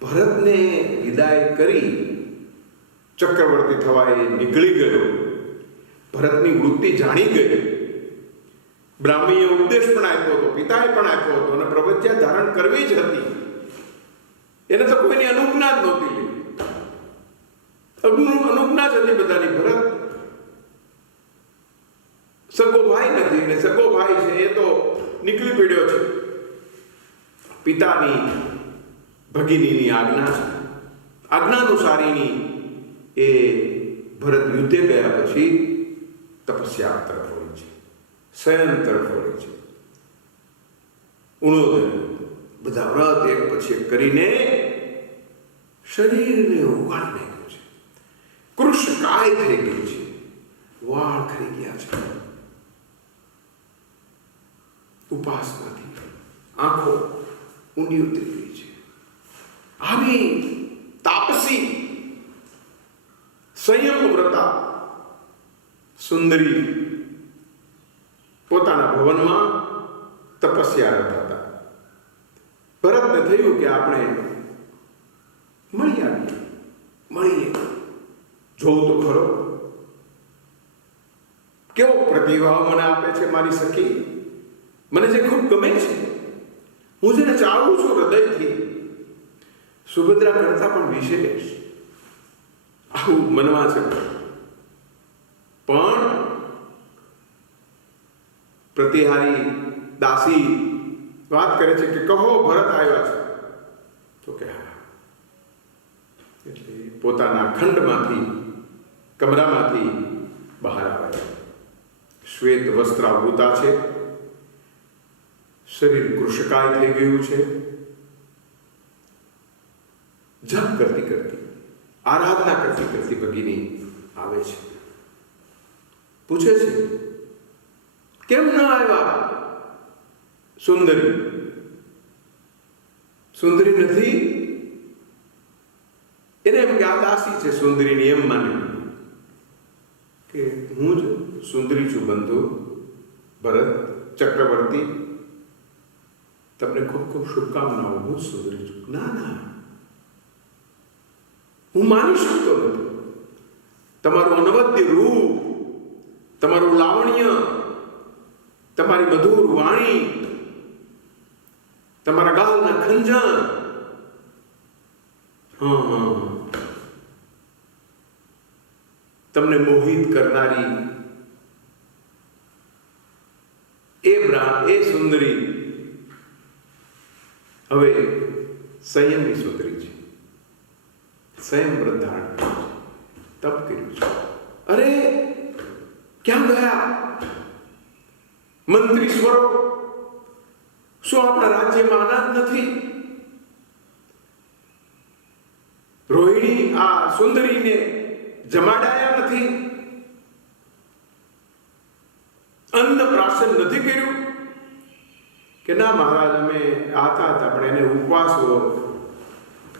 ભરતને વિદાય કરી ચક્રવર્તી થવા એ નીકળી ગયો. ભરતની વૃત્તિ જાણી ગઈ. બ્રાહ્મીએ ઉપદેશ પણ આપ્યો હતો, પિતાએ પણ આપ્યો હતો, અને પ્રવૃત્તિ ધારણ કરવી જ હતી. એને તો કોઈની અનુજ્ઞા જ નહોતી લીધી. અનુજ્ઞા જ હતી બધાની. ભરત સગો ભાઈ નથી, ને સગો ભાઈ છે એ તો નીકળી પડ્યો છે. પિતાની ભગિનીની આજ્ઞા છે, આજ્ઞાનુસારીની એ ભરત યુદ્ધે ગયા પછી તપસ્યા તરફ વળી છે, શયન તરફ વળી છે. ઉણોદય બધા વ્રત એક પછી એક કરીને શરીરને ઉગાડી નાખ્યું છે. કૃષ્ણકાય થઈ ગઈ છે, વાળ ખરી ગયા છે. ઉપાસનાથી આંખો ઊંડી ઉતરી ગઈ છે. આવી તાપસી સંયમ વ્રતા સુંદરી પોતાના ભવનમાં તપસ્યારત હતા. ભરતને થયું કે આપણે મળીએ, જોવું તો ખરો કેવો પ્રતિભાવ મને આપે છે મારી સખી. મને જે ખૂબ ગમે છે, હું જેને ચાહું છું હૃદયથી, સુભદ્રા કરતા પણ વિશેષ, આવું મનમાં છે. પણ પ્રતિહારી દાસી વાત કરે છે કે કહો ભરત આવ્યા છે? તો કે હા. એટલે પોતાના ખંડમાંથી, કમરામાંથી બહાર આવે. શ્વેત વસ્ત્રાવૃતા છે, શરીર કૃશકાય થઈ ગયું છે, જપ કરતી કરતી, આરાધના કરતી કરતી ભગીની આવે છે, પૂછે છે, કેમ ન આવ્યા સુંદરી? સુંદરી નથી? એને એમ કે આ દાસી છે સુંદરીની, એમ માન્યું કે હું જ સુંદરી છું બંધુ ભરત ચક્રવર્તી, તમને ખૂબ ખૂબ શુભકામનાઓ, હું જ સુંદરી છું. ના ના, હું માની શકતો નથી. તમારું અનવદ્ય રૂપ, તમારું લાવણ્ય, તમારી મધુર વાણી, તમારા ગાલના ખંજન, તમને મોહિત કરનારી એ સુંદરી હવે સંયમની સુંદરી છે, સંયમ વ્રત ધારણ કર્યું છે, તપ કર્યું છે. અરે ક્યાં ગયા મંત્રીશ્વરો? શું આપણા રાજ્યમાં અનાજ નથી? રોહિણી આ સુંદરીને જમાડાયા નથી? અન્ન પ્રાશન નથી કર્યું? કે ના મહારાજ, અમે આતા હતા પણ એને ઉપવાસ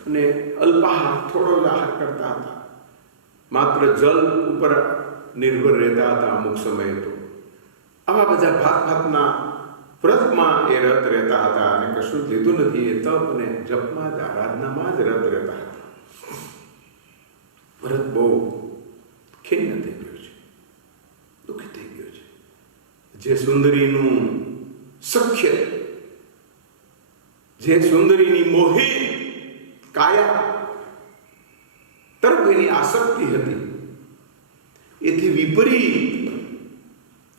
અને અલ્પાહાર, થોડો જ આહાર કરતા હતા, માત્ર જલ ઉપર નિર્ભર રહેતા હતા. અમુક સમયે તો આવા બધા ભાતના વ્રતમાં એ રત રહેતા હતા અને કશું જ લીધું નથી. એ તપ અને જપમાં જ, આરાધનામાં જ રત રહેતા હતા. ભરત બહુ ખિન્ન થઈ ગયો છે, દુઃખી થઈ ગયો છે. જે સુંદરીનું સખ્ય, જે સુંદરીની મોહિત કાયા તરફ એની આસક્તિ હતી, એથી વિપરીત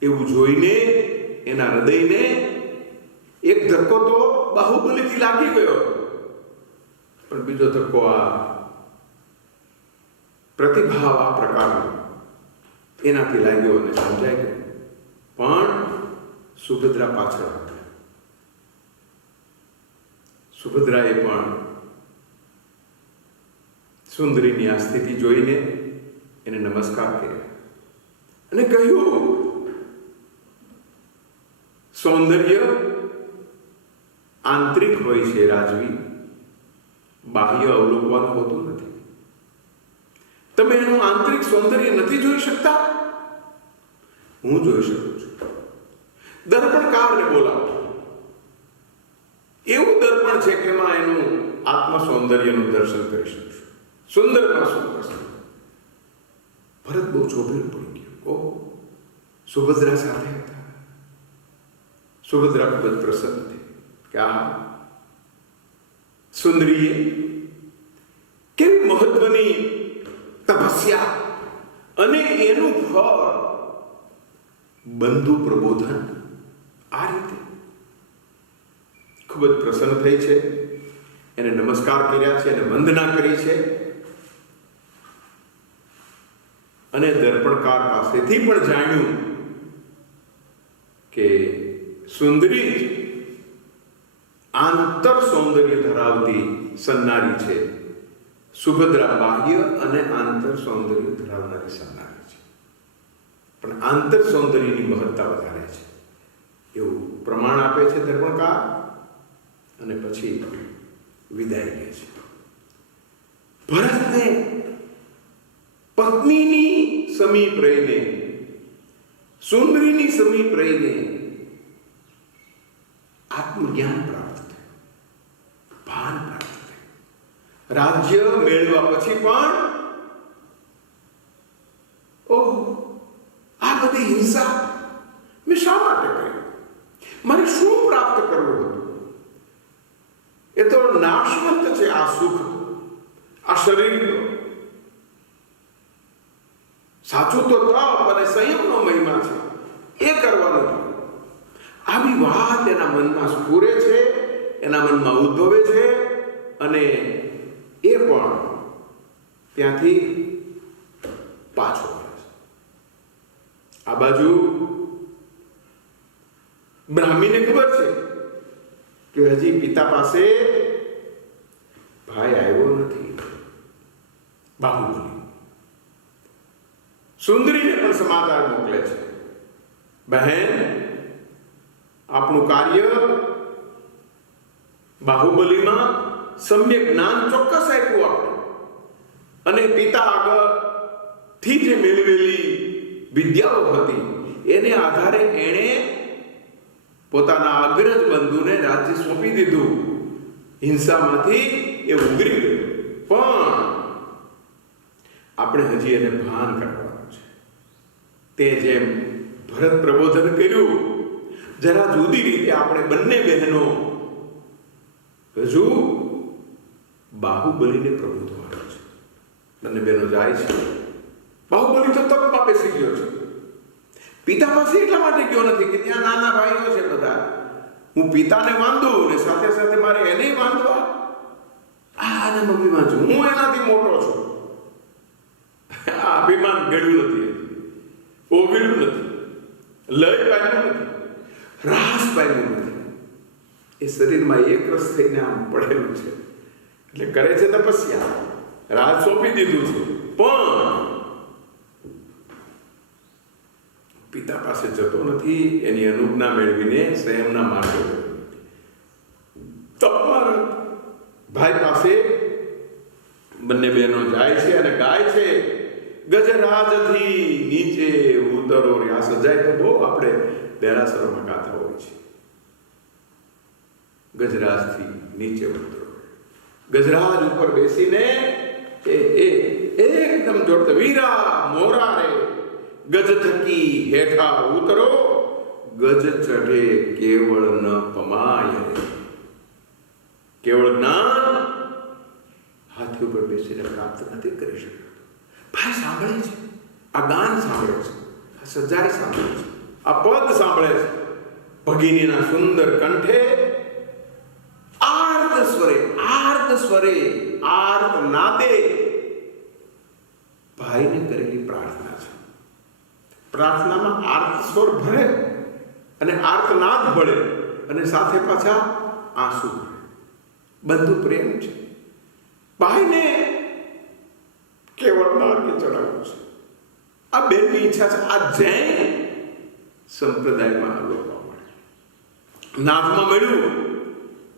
એવું જોઈને એના હૃદયને એક ધક્કો તો બાહુબલીથી લાગી ગયો, પણ બીજો ધક્કો આ પ્રતિભાવ આ પ્રકારનો એનાથી લાગ્યો અને સમજાય ગયો. પણ સુભદ્રા પાછળ હતા. સુભદ્રાએ પણ સુંદરીની આ સ્થિતિ જોઈને એને નમસ્કાર કર્યા અને કહ્યું, સૌંદર્ય આંતરિક હોય છે રાજવી, બાહ્ય અવલોકવાનું હોતું નથી. તમે એનું આંતરિક સૌંદર્ય નથી જોઈ શકતા? હું જોઈ શકું છું. દર્પણકારને બોલાવો. એવું દર્પણ છે કે એમાં એનું આત્મ સૌંદર્યનું દર્શન કરી શકશું. સુંદરમાં સુંદર. ભરત બહુ ચોભેર પડી ગયો. સુભદ્રા સાથે હતા. સુભદ્રા ખૂબ જ પ્રસન્ન થઈ કે આ સુંદરીએ કેવી મહત્વની તપસ્યા અને એનું ફળ બંધુ પ્રબોધન આ રીતે ખૂબ જ પ્રસન્ન થઈ છે. એને નમસ્કાર કર્યા છે, એને વંદના કરી છે અને દર્પણકાર પાસેથી પણ જાણ્યું કે સુંદરી જ આંતર સૌંદર્ય ધરાવતી સન્નારી છે. સુભદ્રા બાહ્ય અને આંતર સૌંદર્ય ધરાવનારી સન્નારી છે, પણ આંતર સૌંદર્યની મહત્તા વધારે છે એવું પ્રમાણ આપે છે દર્પણકાર અને પછી વિદાય લે છે. ભરતને પત્નીની સમીપ રહીને, સુંદરીની સમીપ રહીને આત્મજ્ઞાન પ્રાપ્ત થયું, ભાન પ્રાપ્ત થયું. રાજ્ય મેળવ્યા પછી પણ આ બધી હિંસા મેં શા માટે કરી? મારે શું પ્રાપ્ત કરવું હતું? એ તો નાશવંત છે આ સુખ, આ શરીરનો. સાચું તો તપ અને સંયમનો મહિમા છે, એ કરવાનું. આવી વાત એના મનમાં સ્ફુરે છે, એના મનમાં ઉદ્ભવે છે અને એ પણ ત્યાંથી પાછો આવે છે. આ બાજુ બ્રાહ્મીને ખબર છે કે હજી પિતા પાસે ભાઈ આવ્યો નથી. બાહુબલી સુંદરીને પણ સમાચાર મોકલે છે, બહેન આપણું કાર્ય બાહુબલીમાં સમ્યક જ્ઞાન ચોક્કસ આપ્યું આપણે, અને પિતા આગળથી જે મેળવેલી વિદ્યાઓ હતી એને આધારે એણે પોતાના અગ્રજ બંધુને રાજ્ય સોંપી દીધું. હિંસામાંથી એ ઉગરી ગયું, પણ આપણે હજી એને ભાન કરવાનું છે. તે જેમ ભરત પ્રબોધન કર્યું, જરા જુદી રીતે આપણે બંને બહેનો હજુ બાહુબલીને પ્રબોધવાનું છે. બંને બહેનો જાય છે. બાહુબલી તો તપમાં બેસી ગયો છે. પિતા પાસે એટલા માટે ગયો નથી કે ત્યાં નાના ભાઈઓ છે બધા, હું પિતાને વાંધું ને સાથે સાથે મારે એને વાંધવા. આને અભિમાન છું, હું એનાથી મોટો છું. આ અભિમાન ગળ્યું નથી, ઓગળ્યું નથી, લય પામ્યું નથી, રાસ પામ્યું નથી. એ શરીરમાં એક રસ થઈને આમ પડેલું છે. એટલે કરે છે તપસ્યા, રાજ સોંપી દીધું છે, પણ પિતા પાસે જતો નથી. એની અનુજ્ઞા મેળવીને સંયમના માર્ગે તપમાં ભાઈ પાસે બંને બહેનો જાય છે અને ગાય છે, ગજરાજથી નીચે ઉતરો રે. આ સજાય તો બહુ આપણે દેરાસરોમાં ગાતા હોય છે, ગજરાજથી નીચે ઉતરો. ગજરાજ ઉપર બેસીને એકદમ જોડતા વીરા મોરા રે, ગજ થકી હેઠા ઉતરો, ગજ ચઢે કેવળ ન પમાય રે. કેવળ જ્ઞાન હાથી ઉપર બેસીને પ્રાપ્ત નથી કરી શકતો. ભાઈ સાંભળે છે, આ ગાન સાંભળે છે, આ સજાય સાંભળે છે, આ પદ સાંભળે છે. ભગિનીના સુંદર કંઠે આર્ત સ્વરે આર્ત નાદે ભાઈને કરેલી પ્રાર્થના છે. પ્રાર્થનામાં આર્ત સ્વર ભરે અને આર્તનાદ ભળે અને સાથે પાછા આંસુ ભરે. બંધુ પ્રેમ છે. ભાઈને કેવળ માર્ગે ચડાવવું છે. આ બેનની ઈચ્છા છે. આ જૈન સંપ્રદાયમાં લોકો મળે, નાથમાં મળ્યું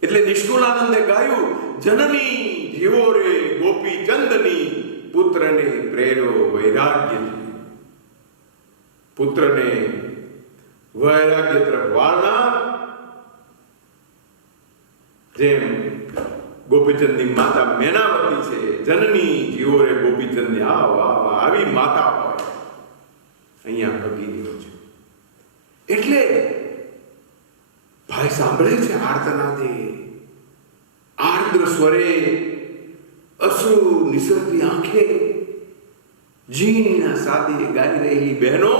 એટલે નિષ્કુળાનંદે ગાયું, જનની જીવો રે ગોપી ચંદની, પુત્રને પ્રેરો વૈરાગ્યથી. પુત્રને વૈરાગ્ય તરફ વાળનાર, જેમ ગોપીચંદની માતા મેનાવતી છે, જનની જીવો રે ગોપીચંદની. આવી માતા હોય અહીંયા ભગીનીઓ છે. એટલે ભાઈ સાંભળે છે આર્તનાદે, આર્દ્ર સ્વરે, અશ્રુ નિસરતી આંખે, જીના સાદે ગાઈ રહેલી બહેનો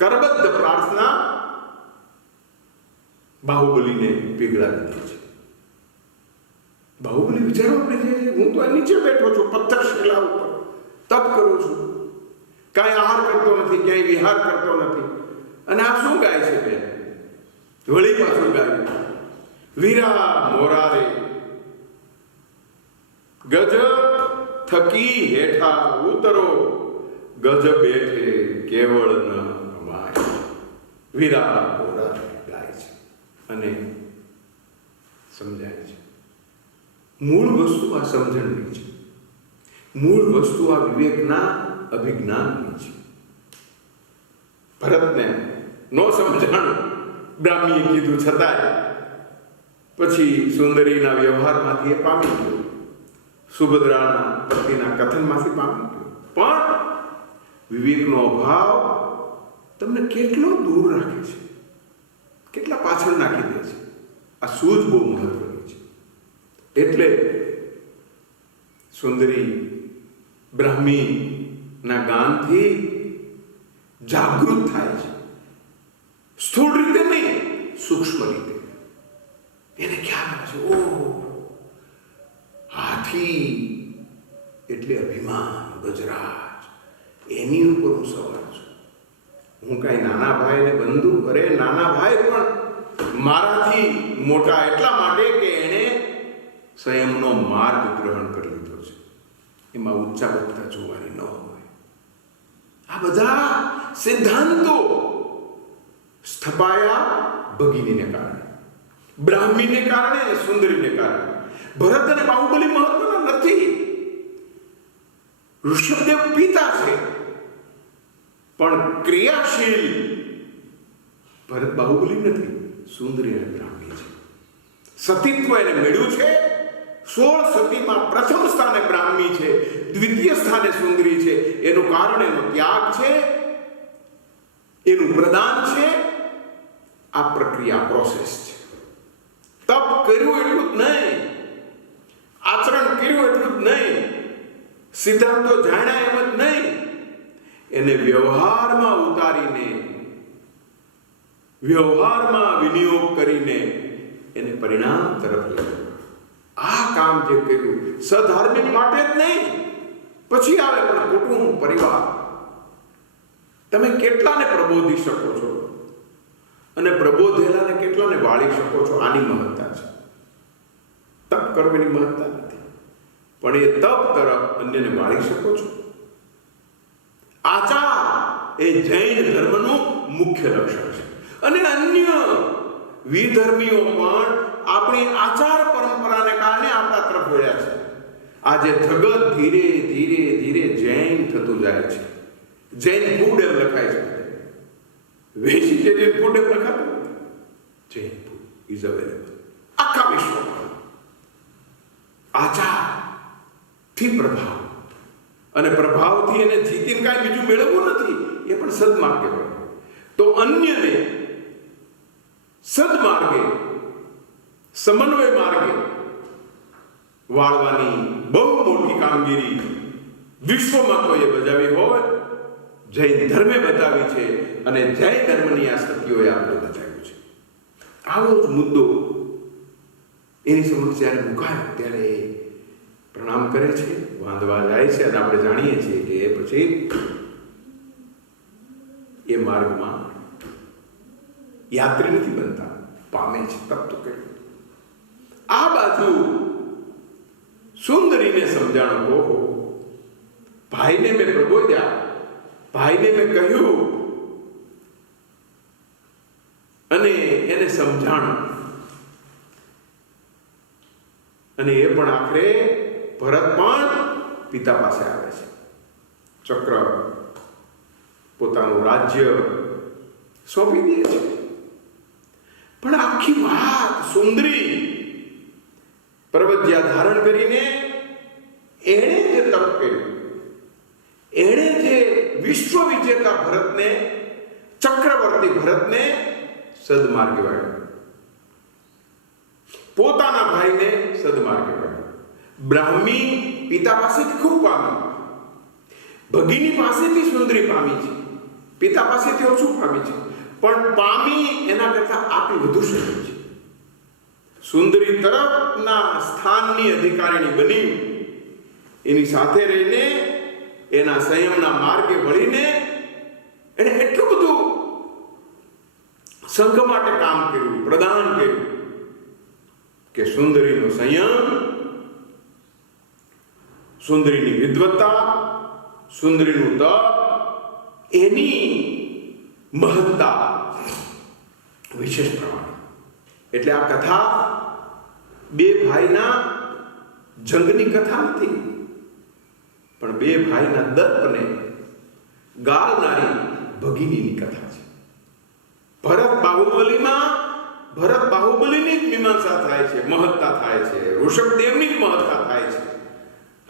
કરબદ્ધ પ્રાર્થના બાહુબલીને પીગળાવી દે છે. બાહુબલી વિચારવા પડે છે, હું તો નીચે બેઠો છું પથ્થર શિલા ઉપર, તપ કરું છું, કાંઈ આહાર કરતો નથી, ક્યાંય વિહાર કરતો નથી, અને આ શું ગાય છે બેન? વળી પાછું ગાયું, વીરા મોરા રે, ગજ થકી હેઠા ઉતરો, ગજ બેઠે કેવળ ન કમાય. વીરા મોરા ગાય છે અને સમજાય છે. મૂળ વસ્તુ આ સમજણની છે, મૂળ વસ્તુ આ વિવેકના અભિજ્ઞાનની છે. ભરતને નો સમજાણું, બ્રાહ્મીએ કીધું છતાંય પછી સુંદરીના વ્યવહારમાંથી એ પામી ગયો, સુભદ્રાના પતિના કથનમાંથી પામી ગયો. પણ વિવેકનો અભાવ તમને કેટલો દૂર રાખે છે, કેટલા પાછળ નાખી દે છે. આ સૂઝ બહુ મહત્વની છે. એટલે સુંદરી બ્રાહ્મીના ગાનથી જાગૃત થાય છે. સ્થૂળ રીતે નહીં, સૂક્ષ્મ રીતે. એને ખ્યાલ આવે છે, ઓ હાથી એટલે અભિમાન, ગજરાજ, એની ઉપર હું સવાર છું. હું કાંઈ નાના ભાઈને બંધુ, અરે નાના ભાઈ પણ મારાથી મોટા એટલા માટે કે એણે સંયમનો માર્ગ ગ્રહણ કરી લીધો છે. એમાં ઉચ્ચાવકતા જોવાની ન હોય. આ બધા સિદ્ધાંતો સ્થપાયા ભગિનીને કારણે, બ્રાહ્મીને કારણે અને સુંદરીને કારણે. ભરત અને બાહુબલી મહત્વના નથી. ઋષભદેવ પિતા છે પણ ક્રિયાશીલ ભરત બાહુબલી નથી, સુંદરી અને બ્રાહ્મી છે. સતીત્વ એને મળ્યું છે. 16 સતીમાં પ્રથમ સ્થાને બ્રાહ્મી છે, દ્વિતીય સ્થાને સુંદરી છે. એનું કારણ એનો ત્યાગ છે, એનું પ્રદાન છે. આ પ્રક્રિયા પ્રોસેસ છે. તપ કર્યું એટલું જ નહીં, આચરણ કર્યું એટલું જ નહીં, સિદ્ધાંતો જાણ્યા એમ જ નહીં, એને વ્યવહારમાં ઉતારીને, વ્યવહારમાં વિનિયોગ કરીને એને પરિણામ તરફ લઈ. આ કામ જે કર્યું સધાર્મિક માટે જ નહીં, પછી આવે પણ કુટુંબ, પરિવાર. તમે કેટલાને પ્રબોધી શકો છો અને પ્રબોધેલાને કેટલાને વાળી શકો છો, આની મહત્તા છે. તપ કરવાની મહત્તા નથી, પણ એ તપ તરફ અન્યને વાળી શકો છો. આચાર એ જૈન ધર્મનું મુખ્ય લક્ષણ છે. અને અન્ય વિધર્મીઓ પણ આપણી આચાર પરંપરાને કારણે આપણા તરફ વળ્યા છે. આજે જગત ધીરે ધીરે ધીરે જૈન થતું જાય છે. જૈન ફૂડ એમ લખાય છે, વેજીટેરિયન ફૂડ એમ લખાતું. જૈન ફૂડ ઇઝ અવેલેબલ આખા વિશ્વમાં. આચારથી પ્રભાવ, અને પ્રભાવથી એને જીતીને કાંઈ બીજું મેળવવું નથી, એ પણ સદમાર્ગે હોય. તો અન્યને સદમાર્ગે, સમન્વય માર્ગે વાળવાની બહુ મોટી કામગીરી વિશ્વમાં કોઈએ બજાવી હોય, જૈન ધર્મે બતાવી છે. અને જૈન ધર્મની આ સત્યોએ આપણે બતાવ્યું છે. આવો જ મુદ્દો એની સમક્ષ જ્યારે મુકાયો ત્યારે એ પ્રણામ કરે છે, વાંધવા જાય છે. અને આપણે જાણીએ છીએ કે એ પછી એ માર્ગમાં યાત્રી નથી બનતા, પામે છે. તપ તો કર્યું. આ બાજુ સુંદરીને સમજાણો, ઓહો, ભાઈને મેં પ્રબોધ્યા, ભાઈને મેં કહ્યું અને એને સમજાણું, અને એ પણ આખરે ભરત પણ પિતા પાસે આવે છે. ચક્ર પોતાનું રાજ્ય સોંપી દે છે. પણ આખી વાત સુંદરી પર્વત્યા ધારણ કરીને એણે જે તપ કર્યું, એણે જે વિશ્વ વિજેતા ભરતને, ચક્રવર્તી ભરતને સદમાર્ગે વાળ્યો, પોતાના ભાઈને સદમાર્ગે વાળ્યો. બ્રાહ્મી પિતા પાસેથી ખૂબ પામી, ભગિની પાસેથી સુંદરી પામી છે, પિતા પાસેથી ઓછું પામી છે, પણ પામી એના કરતા આપી વધુ શકે છે. સુંદરી તરફના સ્થાનની અધિકારીણી બની, એની સાથે રહીને, એના સંયમના માર્ગે વળીને એને એટલું બધું સંઘ માટે કામ કર્યું, પ્રદાન કર્યું કે સુંદરીનો સંયમ, સુંદરીની વિદ્વત્તા, સુંદરીનું તપ, એની મહત્તા વિશેષ પ્રમાણે. એટલે આ કથા બે ભાઈના જંગની કથા નથી, પણ બે ભાઈના દર્પને ગાળનારી ભગિનીની કથા છે. ભરત બાહુબલીની જ મીમાંસા થાય છે, મહત્તા થાય છે. ઋષભદેવની જ મહત્તા થાય છે.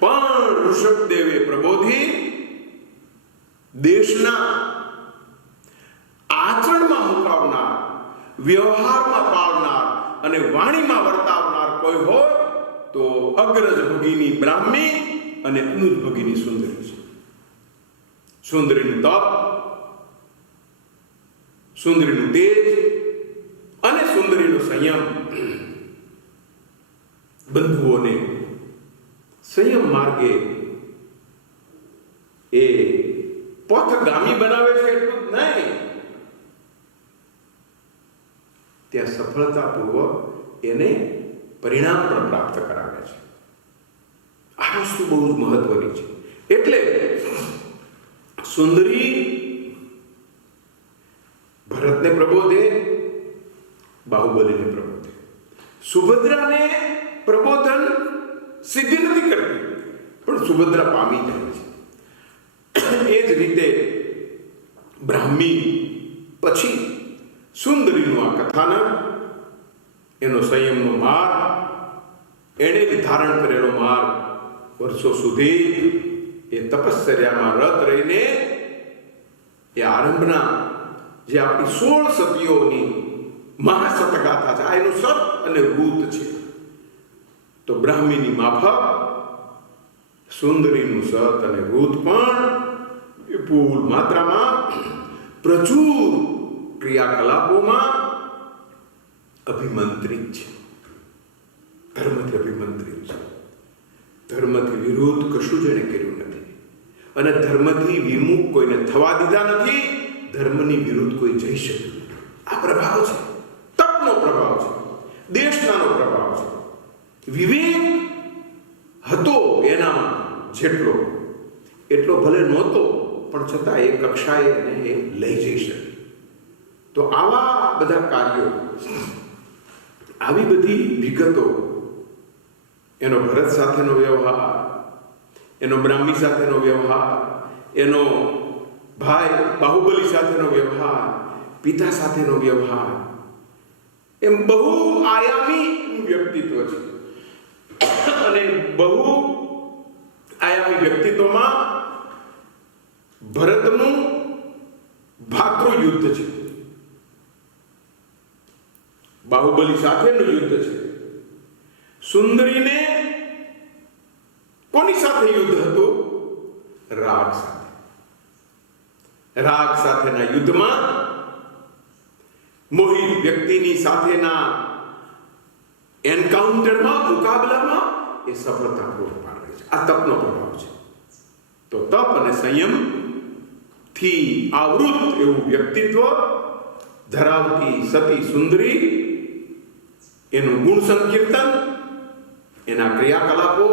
પણ ઋષભદેવે પ્રબોધી દેશના આચરણમાં મુકાવનાર, વ્યવહારમાં પાળનાર અને વાણીમાં વર્તાવનાર કોઈ હોય તો અગ્રજ ભગિની બ્રાહ્મી અને અનુજ ભગિની સુંદરી છે. સુંદરીનું તપ, સુંદરીનું તેજ અને સુંદરીનો સંયમ બંધુઓને સંયમ માર્ગે એ પથગામી બનાવે છે. એટલું જ નહીં, ત્યાં સફળતાપૂર્વક એને પરિણામ પણ પ્રાપ્ત કરાવે છે. આ વસ્તુ બહુ જ મહત્વની છે. એટલે સુંદરી ભરતને પ્રબોધે, બાહુબલીને પ્રબોધે. સુભદ્રાને પ્રબોધન સિદ્ધિ નથી કરતી, પણ સુભદ્રા પામી જાય છે. એ જ રીતે બ્રાહ્મી પછી સુંદરીનું આ કથાનક, એનો સંયમનો માર્ગ, એણે જ ધારણ કરેલો માર્ગ, વર્ષો સુધી એ તપશ્ચર્યામાં રત રહીને એ આરંભના જે આપણી 16 સતીઓની મહાસતગાથા છે, આ એનું સત અને રૂત છે. તો બ્રાહ્મીની માફક સુંદરીનું સત અને રૂત પણ વિપુલ માત્રામાં પ્રચુર ક્રિયાકલાપોમાં અભિમંત્રિત છે, ધર્મથી અભિમંત્રિત છે. ધર્મથી વિરુદ્ધ કશું જ એણે કર્યું નથી, અને ધર્મથી વિમુખ કોઈને થવા દીધા નથી, ધર્મની વિરુદ્ધ કોઈ જઈ શક્યું નથી. આ પ્રભાવ છે, તપનો પ્રભાવ છે, દેશનાનો પ્રભાવ છે. વિવેક હતો એનામાં જેટલો, એટલો ભલે નહોતો, પણ છતાં એ કક્ષાએ એને એ લઈ જઈ શકે. તો આવા બધા કાર્યો, આવી બધી વિગતો, એનો ભરત સાથેનો વ્યવહાર, એનો બ્રાહ્મી સાથેનો વ્યવહાર, એનો ભાઈ બાહુબલી સાથેનો વ્યવહાર, પિતા સાથેનો વ્યવહાર, એમ બહુ આયામી વ્યક્તિત્વ છે. અને બહુ આયામી વ્યક્તિત્વમાં ભરતનું ભાતૃયુદ્ધ છે, બાહુબલી સાથેનું યુદ્ધ છે. સુંદરીને કોની સાથે યુદ્ધ હતું? રાગ સાથે. રાગ સાથેના યુદ્ધમાં મોહિત વ્યક્તિની સાથેના એન્કાઉન્ટરમાં, મુકાબલામાં એ સફળતાપૂર્વક પામે છે. આ તપનો પ્રભાવ છે. તો તપ અને સંયમ થી આવૃત એવું વ્યક્તિત્વ ધરાવતી સતી સુંદરી, એનું ગુણ સંકીર્તન, એના ક્રિયાકલાપો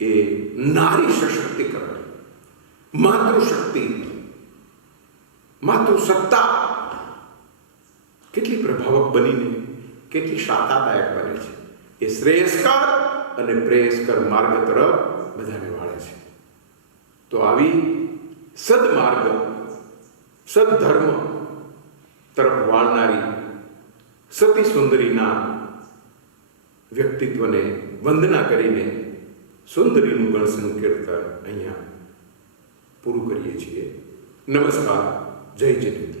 એ નારી સશક્તિકરણ, માતૃશક્તિ, માતૃસત્તા કેટલી પ્રભાવક બનીને કેટલી શાતાદાયક બને છે. એ શ્રેયસ્કર અને પ્રેયસ્કર માર્ગ તરફ બધાને વાળે છે. તો આવી સદમાર્ગ, સદધર્મ તરફ વાળનારી સતી સુંદરીના વ્યક્તિત્વને વંદના કરીને સુંદરીનું ગણસનું કીર્તન અહીંયા પૂરું કરીએ છીએ. નમસ્કાર. જય જિનેન્દ્ર.